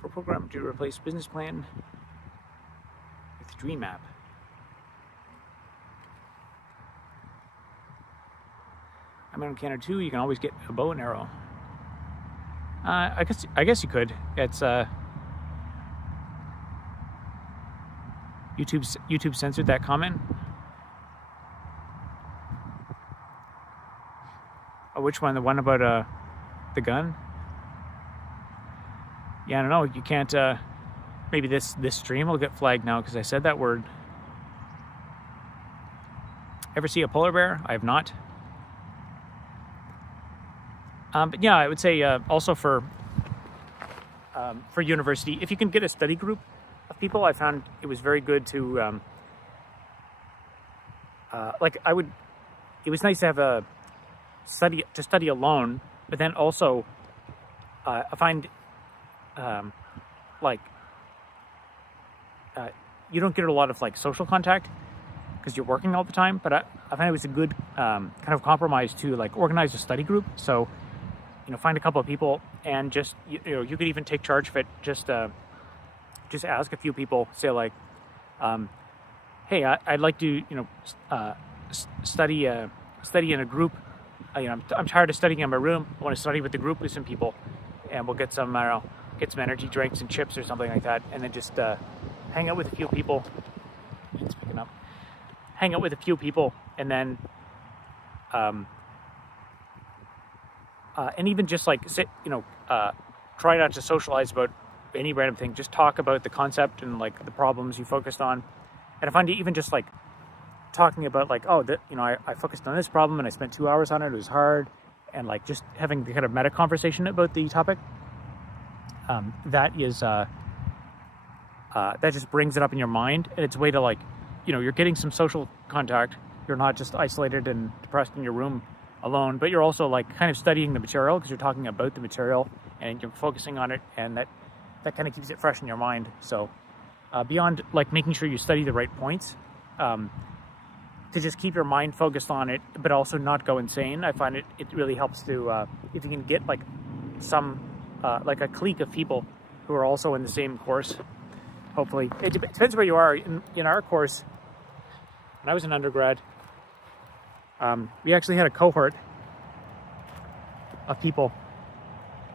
For a program to replace business plan with dream map. I'm in Canada too. You can always get a bow and arrow. I guess you could. It's YouTube censored that comment. Oh, which one? The one about the gun? Yeah, I don't know. You can't. Maybe this stream will get flagged now because I said that word. Ever see a polar bear? I have not. But yeah, I would say also for university, if you can get a study group of people, I found it was very good to it was nice to have a study alone, but then also I find you don't get a lot of social contact because you're working all the time, but I find it was a good kind of compromise to organize a study group. So find a couple of people and just you could even take charge of it. Just ask a few people, say hey, I'd like to study in a group. I'm tired of studying in my room. I want to study with the group with some people, and we'll get some energy drinks and chips or something like that, and then just hang out with a few people. It's picking up. Hang out with a few people, and then and even just sit, try not to socialize about any random thing. Just talk about the concept and like the problems you focused on. And I find even just like talking about like, oh, I focused on this problem and I spent 2 hours on it. It was hard, and like just having the kind of meta conversation about the topic. That just brings it up in your mind, and it's a way to like, you're getting some social contact. You're not just isolated and depressed in your room alone, but you're also like kind of studying the material because you're talking about the material and you're focusing on it, and that kind of keeps it fresh in your mind. So beyond like making sure you study the right points, to just keep your mind focused on it, but also not go insane, I find it really helps to, if you can get like some, like a clique of people who are also in the same course. Hopefully, it depends where you are. In our course, when I was an undergrad, we actually had a cohort of people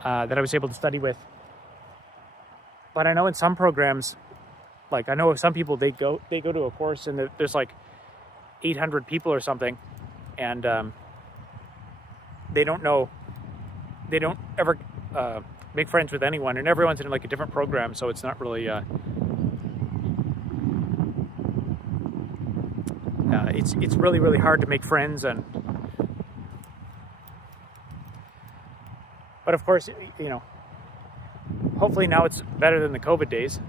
that I was able to study with. But I know in some programs, like I know some people, they go to a course and there's like 800 people or something, and they don't ever make friends with anyone, and everyone's in like a different program, so it's not really it's really hard to make friends. And but of course, hopefully now it's better than the COVID days.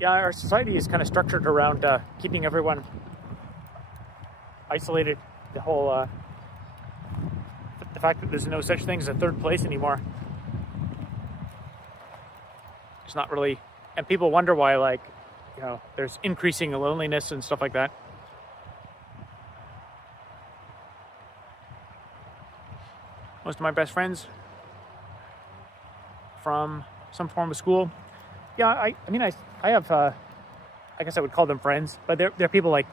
Yeah, our society is kind of structured around keeping everyone isolated. The whole the fact that there's no such thing as a third place anymore. It's not really, and people wonder why, like, there's increasing loneliness and stuff like that. Most of my best friends from some form of school. Yeah, I have, I guess I would call them friends, but they're people like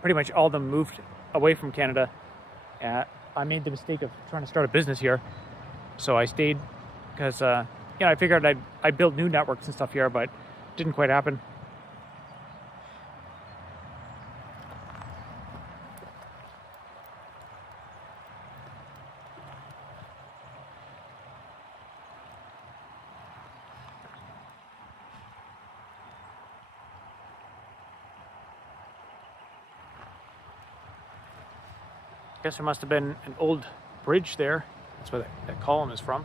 pretty much all of them moved away from Canada. I made the mistake of trying to start a business here, so I stayed because, I figured I'd build new networks and stuff here, but it didn't quite happen. I guess there must have been an old bridge there. That's where that column is from.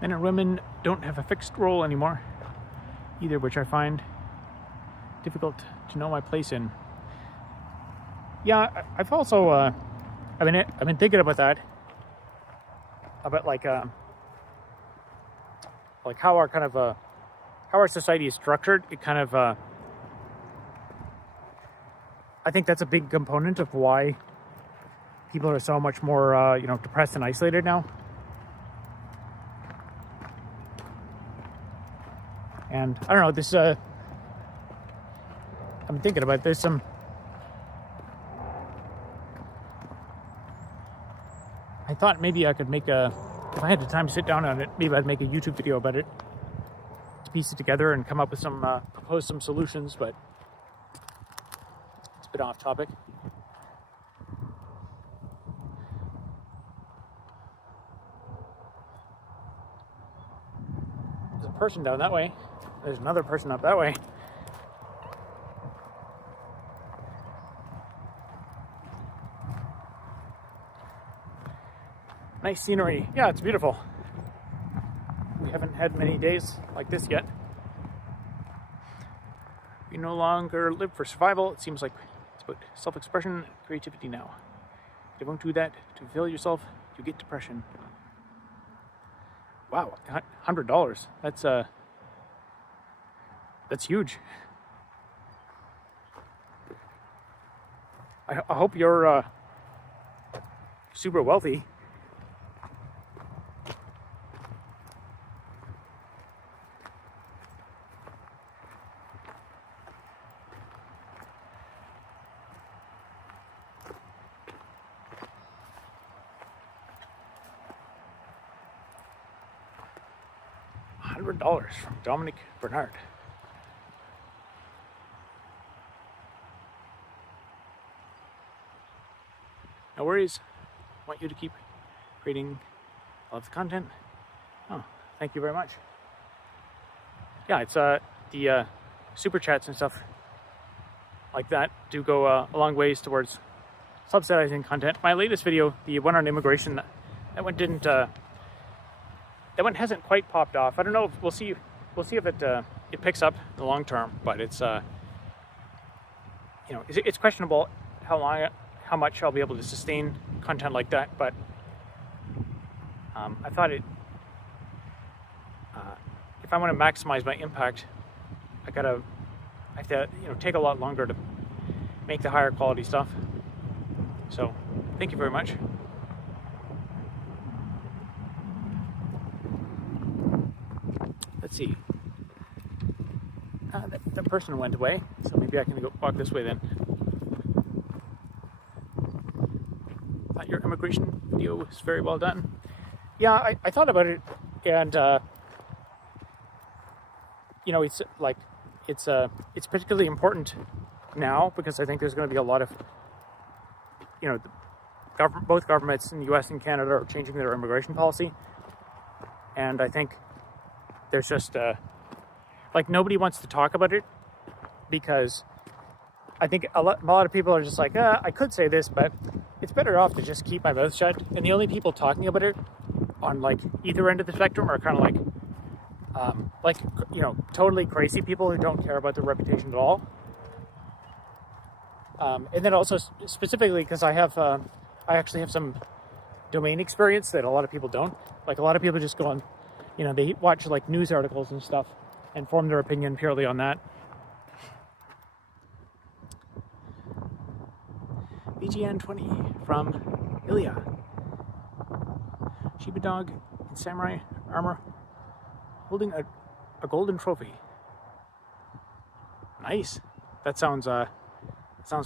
Men and women don't have a fixed role anymore either, which I find difficult to know my place in. Yeah, I've also I've been thinking about that, about like how our kind of how our society is structured. It kind of I think that's a big component of why people are so much more depressed and isolated now. And I don't know, this I'm thinking about, there's some, I thought maybe I could make if I had the time to sit down on it, maybe I'd make a YouTube video about it, to piece it together and come up with some, propose some solutions, but it's a bit off topic. There's a person down that way. There's another person up that way. Nice scenery. Yeah, it's beautiful. We haven't had many days like this yet. We no longer live for survival. It seems like it's about self-expression and creativity now. If you don't do that to fulfill yourself, you get depression. Wow, $100. That's huge. I hope you're super wealthy. $100 from Dominic Bernard. No worries. I want you to keep creating all of the content. Oh, thank you very much. Yeah, it's the super chats and stuff like that do go a long ways towards subsidizing content. My latest video, the one on immigration, that one didn't. That one hasn't quite popped off. I don't know. We'll see. We'll see if it picks up in the long term. But it's it's questionable how much I'll be able to sustain content like that. But I thought if I want to maximize my impact, I have to take a lot longer to make the higher quality stuff. So thank you very much. Let's see. That person went away, so maybe I can go walk this way then. Thought your immigration video was very well done. Yeah, I thought about it, and it's particularly important now because I think there's going to be a lot of both governments in the U.S. and Canada are changing their immigration policy, and I think there's just nobody wants to talk about it because I think a lot of people are just like, I could say this, but it's better off to just keep my mouth shut. And the only people talking about it on either end of the spectrum are kind of totally crazy people who don't care about their reputation at all. And then also specifically because I actually have some domain experience that a lot of people don't. Like a lot of people just go on, they watch news articles and stuff and form their opinion purely on that. BGN 20 from Ilya. Shiba dog in samurai armor holding a golden trophy. Nice. That sounds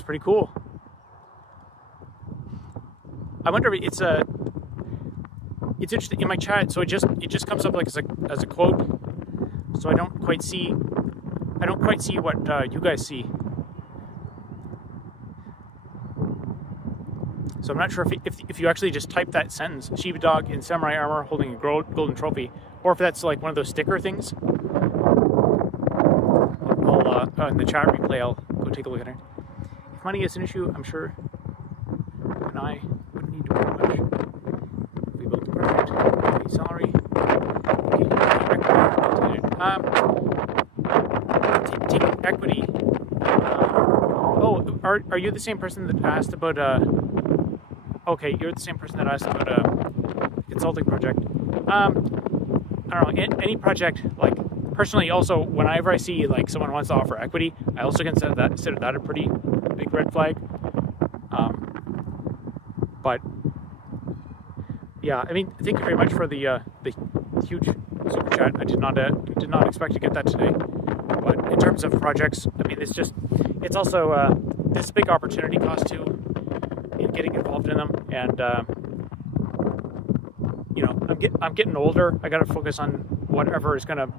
pretty cool. I wonder if it's interesting in my chat. So it just comes up as a quote. So I don't quite see what you guys see. So I'm not sure if you actually just type that sentence, Shiba dog in samurai armor holding a golden trophy, or if that's one of those sticker things. I'll in the chat replay, I'll go take a look at it. If money is an issue, I'm sure you and I wouldn't need to worry much. We built the project, pay salary, taking equity. Are you the same person that asked about okay, you're the same person that asked about a consulting project. I don't know, any project, personally also, whenever I see someone wants to offer equity, I also consider that a pretty big red flag. But yeah, I mean, thank you very much for the huge super chat. I did not expect to get that today. But in terms of projects, I mean, it's also this big opportunity cost too in getting involved in them, and I'm getting older. I got to focus on whatever is going to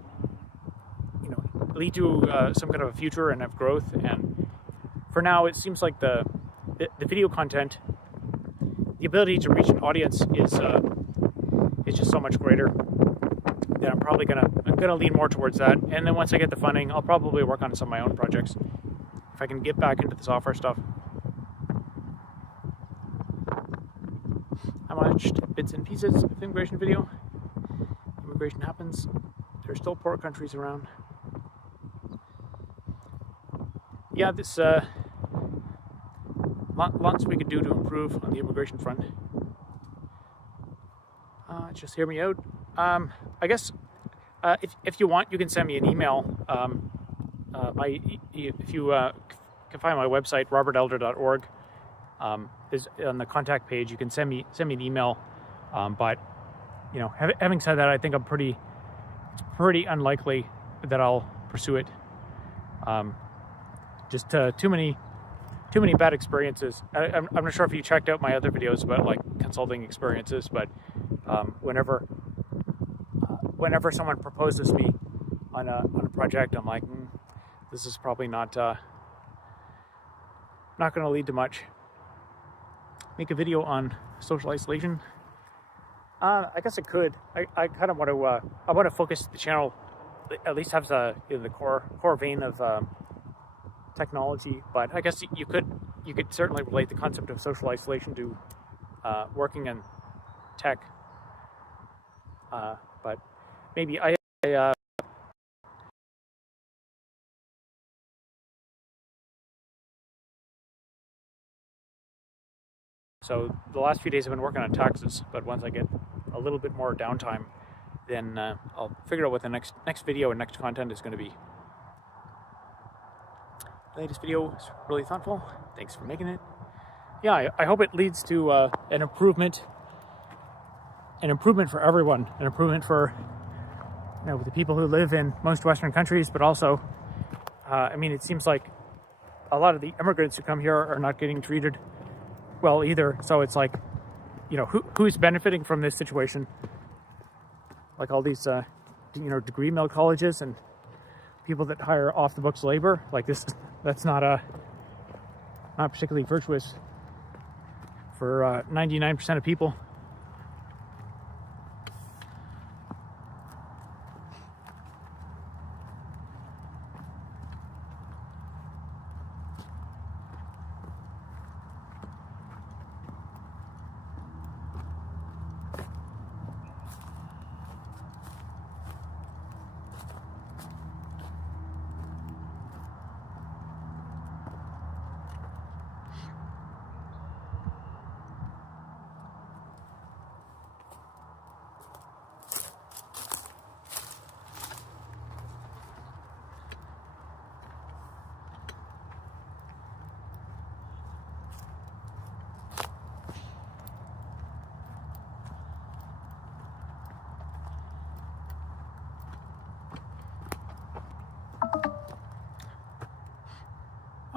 lead to some kind of a future and have growth. And for now, it seems like the video content, the ability to reach an audience is just so much greater that I'm probably gonna lean more towards that. And then once I get the funding, I'll probably work on some of my own projects if I can get back into the software stuff. I watched bits and pieces of the immigration video. Immigration happens. There's still poor countries around. Yeah, this lots we could do to improve on the immigration front. Just hear me out. I guess if you want, you can send me an email. If you can find my website, robertelder.org. Is on the contact page. You can send me an email. But having said that, I think it's pretty unlikely that I'll pursue it. Just too many bad experiences. I'm not sure if you checked out my other videos about consulting experiences, but whenever whenever someone proposes me on a project, I'm like, this is probably not going to lead to much. Make a video on social isolation. I guess I could. I kind of want to. I want to focus the channel. At least have the core vein of technology. But I guess you could certainly relate the concept of social isolation to working in tech. But maybe so the last few days I've been working on taxes, but once I get a little bit more downtime, then I'll figure out what the next video and next content is going to be. The latest video is really thoughtful. Thanks for making it. Yeah, I hope it leads to an improvement for everyone, an improvement for the people who live in most Western countries, but also, I mean, it seems like a lot of the immigrants who come here are not getting treated well either. So it's like, who's benefiting from this situation? Like all these, degree mill colleges and people that hire off the books labor. Like that's not particularly virtuous for 99% of people.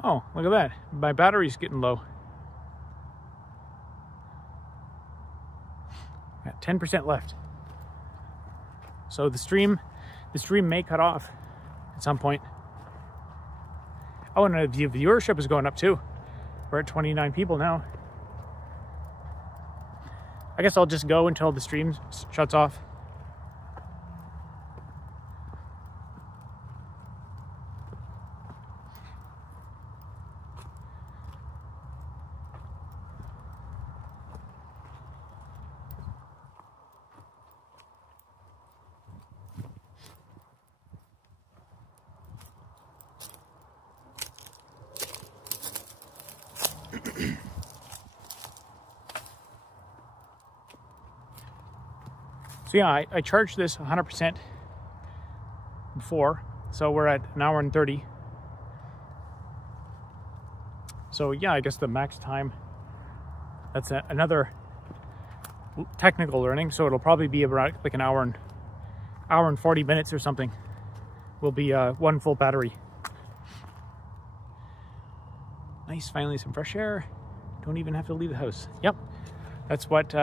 Oh, look at that. My battery's getting low. Got 10% left. So the stream may cut off at some point. Oh, and the viewership is going up too. We're at 29 people now. I guess I'll just go until the stream shuts off. So yeah, I charged this 100% before, so we're at an hour and 30. So yeah, I guess the max time, that's another technical learning, so it'll probably be about like an hour and 40 minutes or something will be one full battery. Nice, finally some fresh air. Don't even have to leave the house. Yep, that's what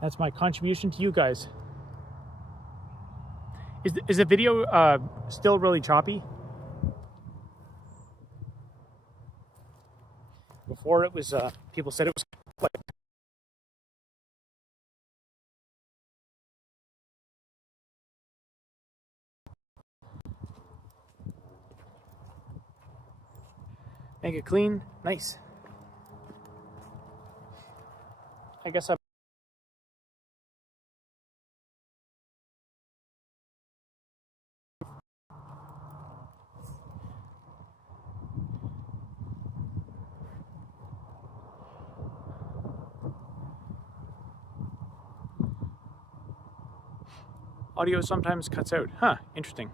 that's my contribution to you guys. Is the video still really choppy? Before it was, people said it was like make it clean, nice. I guess audio sometimes cuts out. Huh, interesting.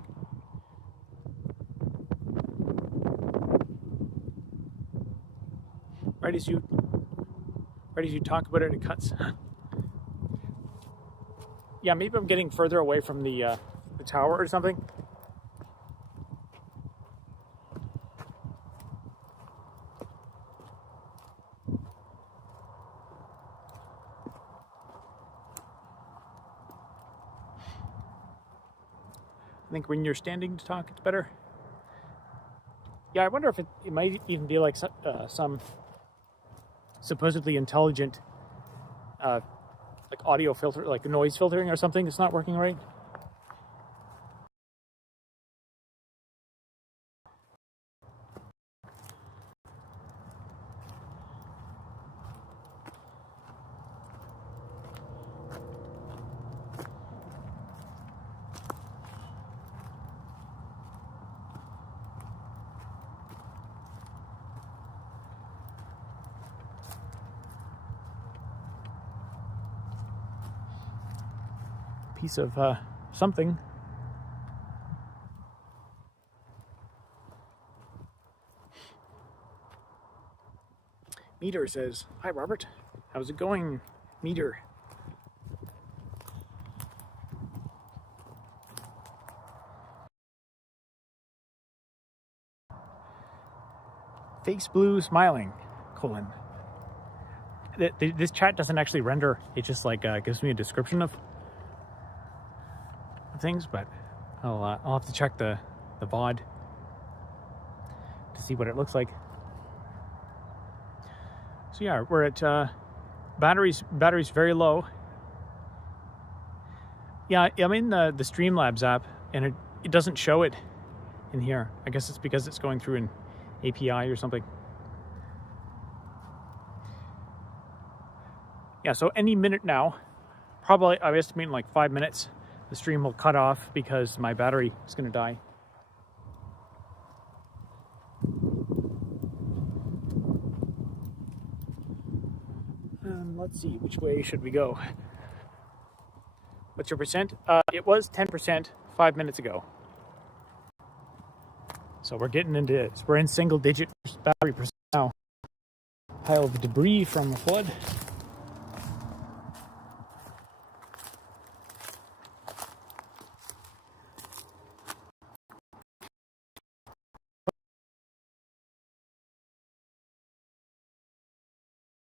Right as you talk about it, it cuts. Yeah, maybe I'm getting further away from the tower or something. think when you're standing to talk, it's better. Yeah, I wonder if it might even be like some supposedly intelligent like audio filter, like noise filtering or something that's not working right. Piece of something. Meter says, "Hi Robert, how's it going, Meter?" Face blue smiling, colon. This chat doesn't actually render, it just like gives me a description of things, but I'll have to check the VOD to see what it looks like. So yeah, we're at batteries very low. Yeah, I'm in the Streamlabs app, and it doesn't show it in here. I guess it's because it's going through an API or something. Yeah, so any minute now, probably I'm estimating like 5 minutes, the stream will cut off because my battery is going to die. Let's see, which way should we go? What's your percent? It was 10% 5 minutes ago. So we're getting into it. We're in single digit battery percent now. Pile of debris from the flood.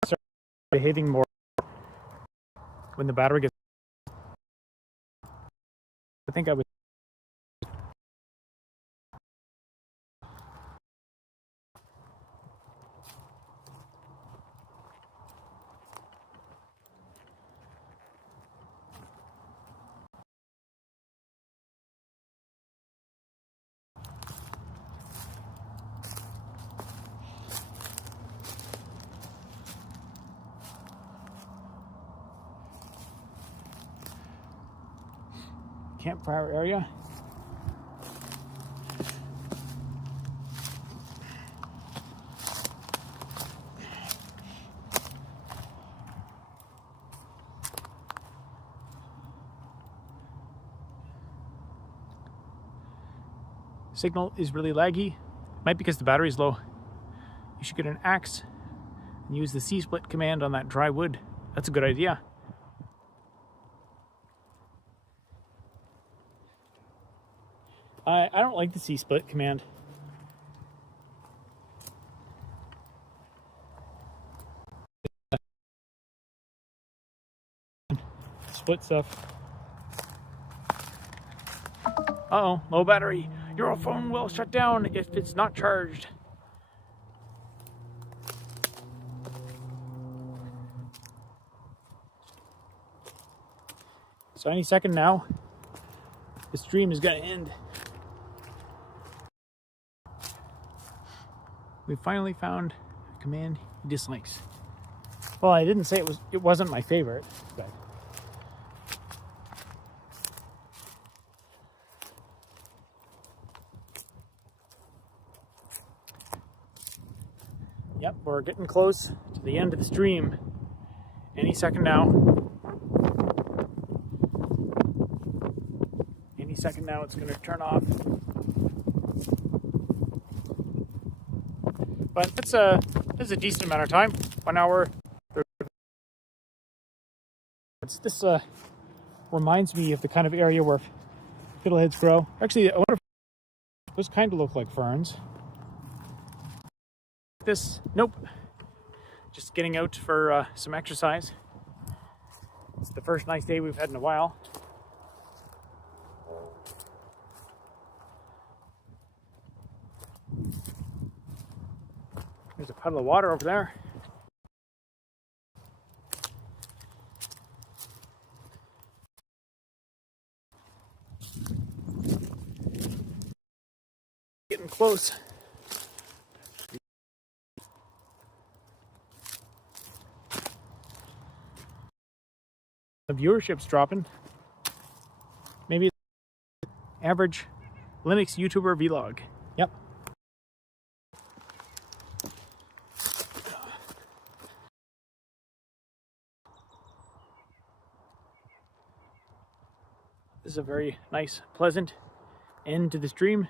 Start behaving more when the battery gets. I think I was. Campfire area. Signal is really laggy. Might be because the battery's low. You should get an axe and use the C-split command on that dry wood. That's a good idea. I don't like the C-split command. Split stuff. Uh-oh, low battery. Your phone will shut down if it's not charged. So any second now, the stream is going to end. We finally found a command he dislikes. Well, I didn't say it wasn't my favorite, but yep, we're getting close to the end of the stream. Any second now. Any second now it's going to turn off. But it's a decent amount of time. 1 hour. This reminds me of the kind of area where fiddleheads grow. Actually, I wonder if those kind of look like ferns. This, nope. Just getting out for some exercise. It's the first nice day we've had in a while. There's a puddle of water over there. Getting close. The viewership's dropping. Maybe average Linux YouTuber vlog. Yep. This is a very nice, pleasant end to the stream.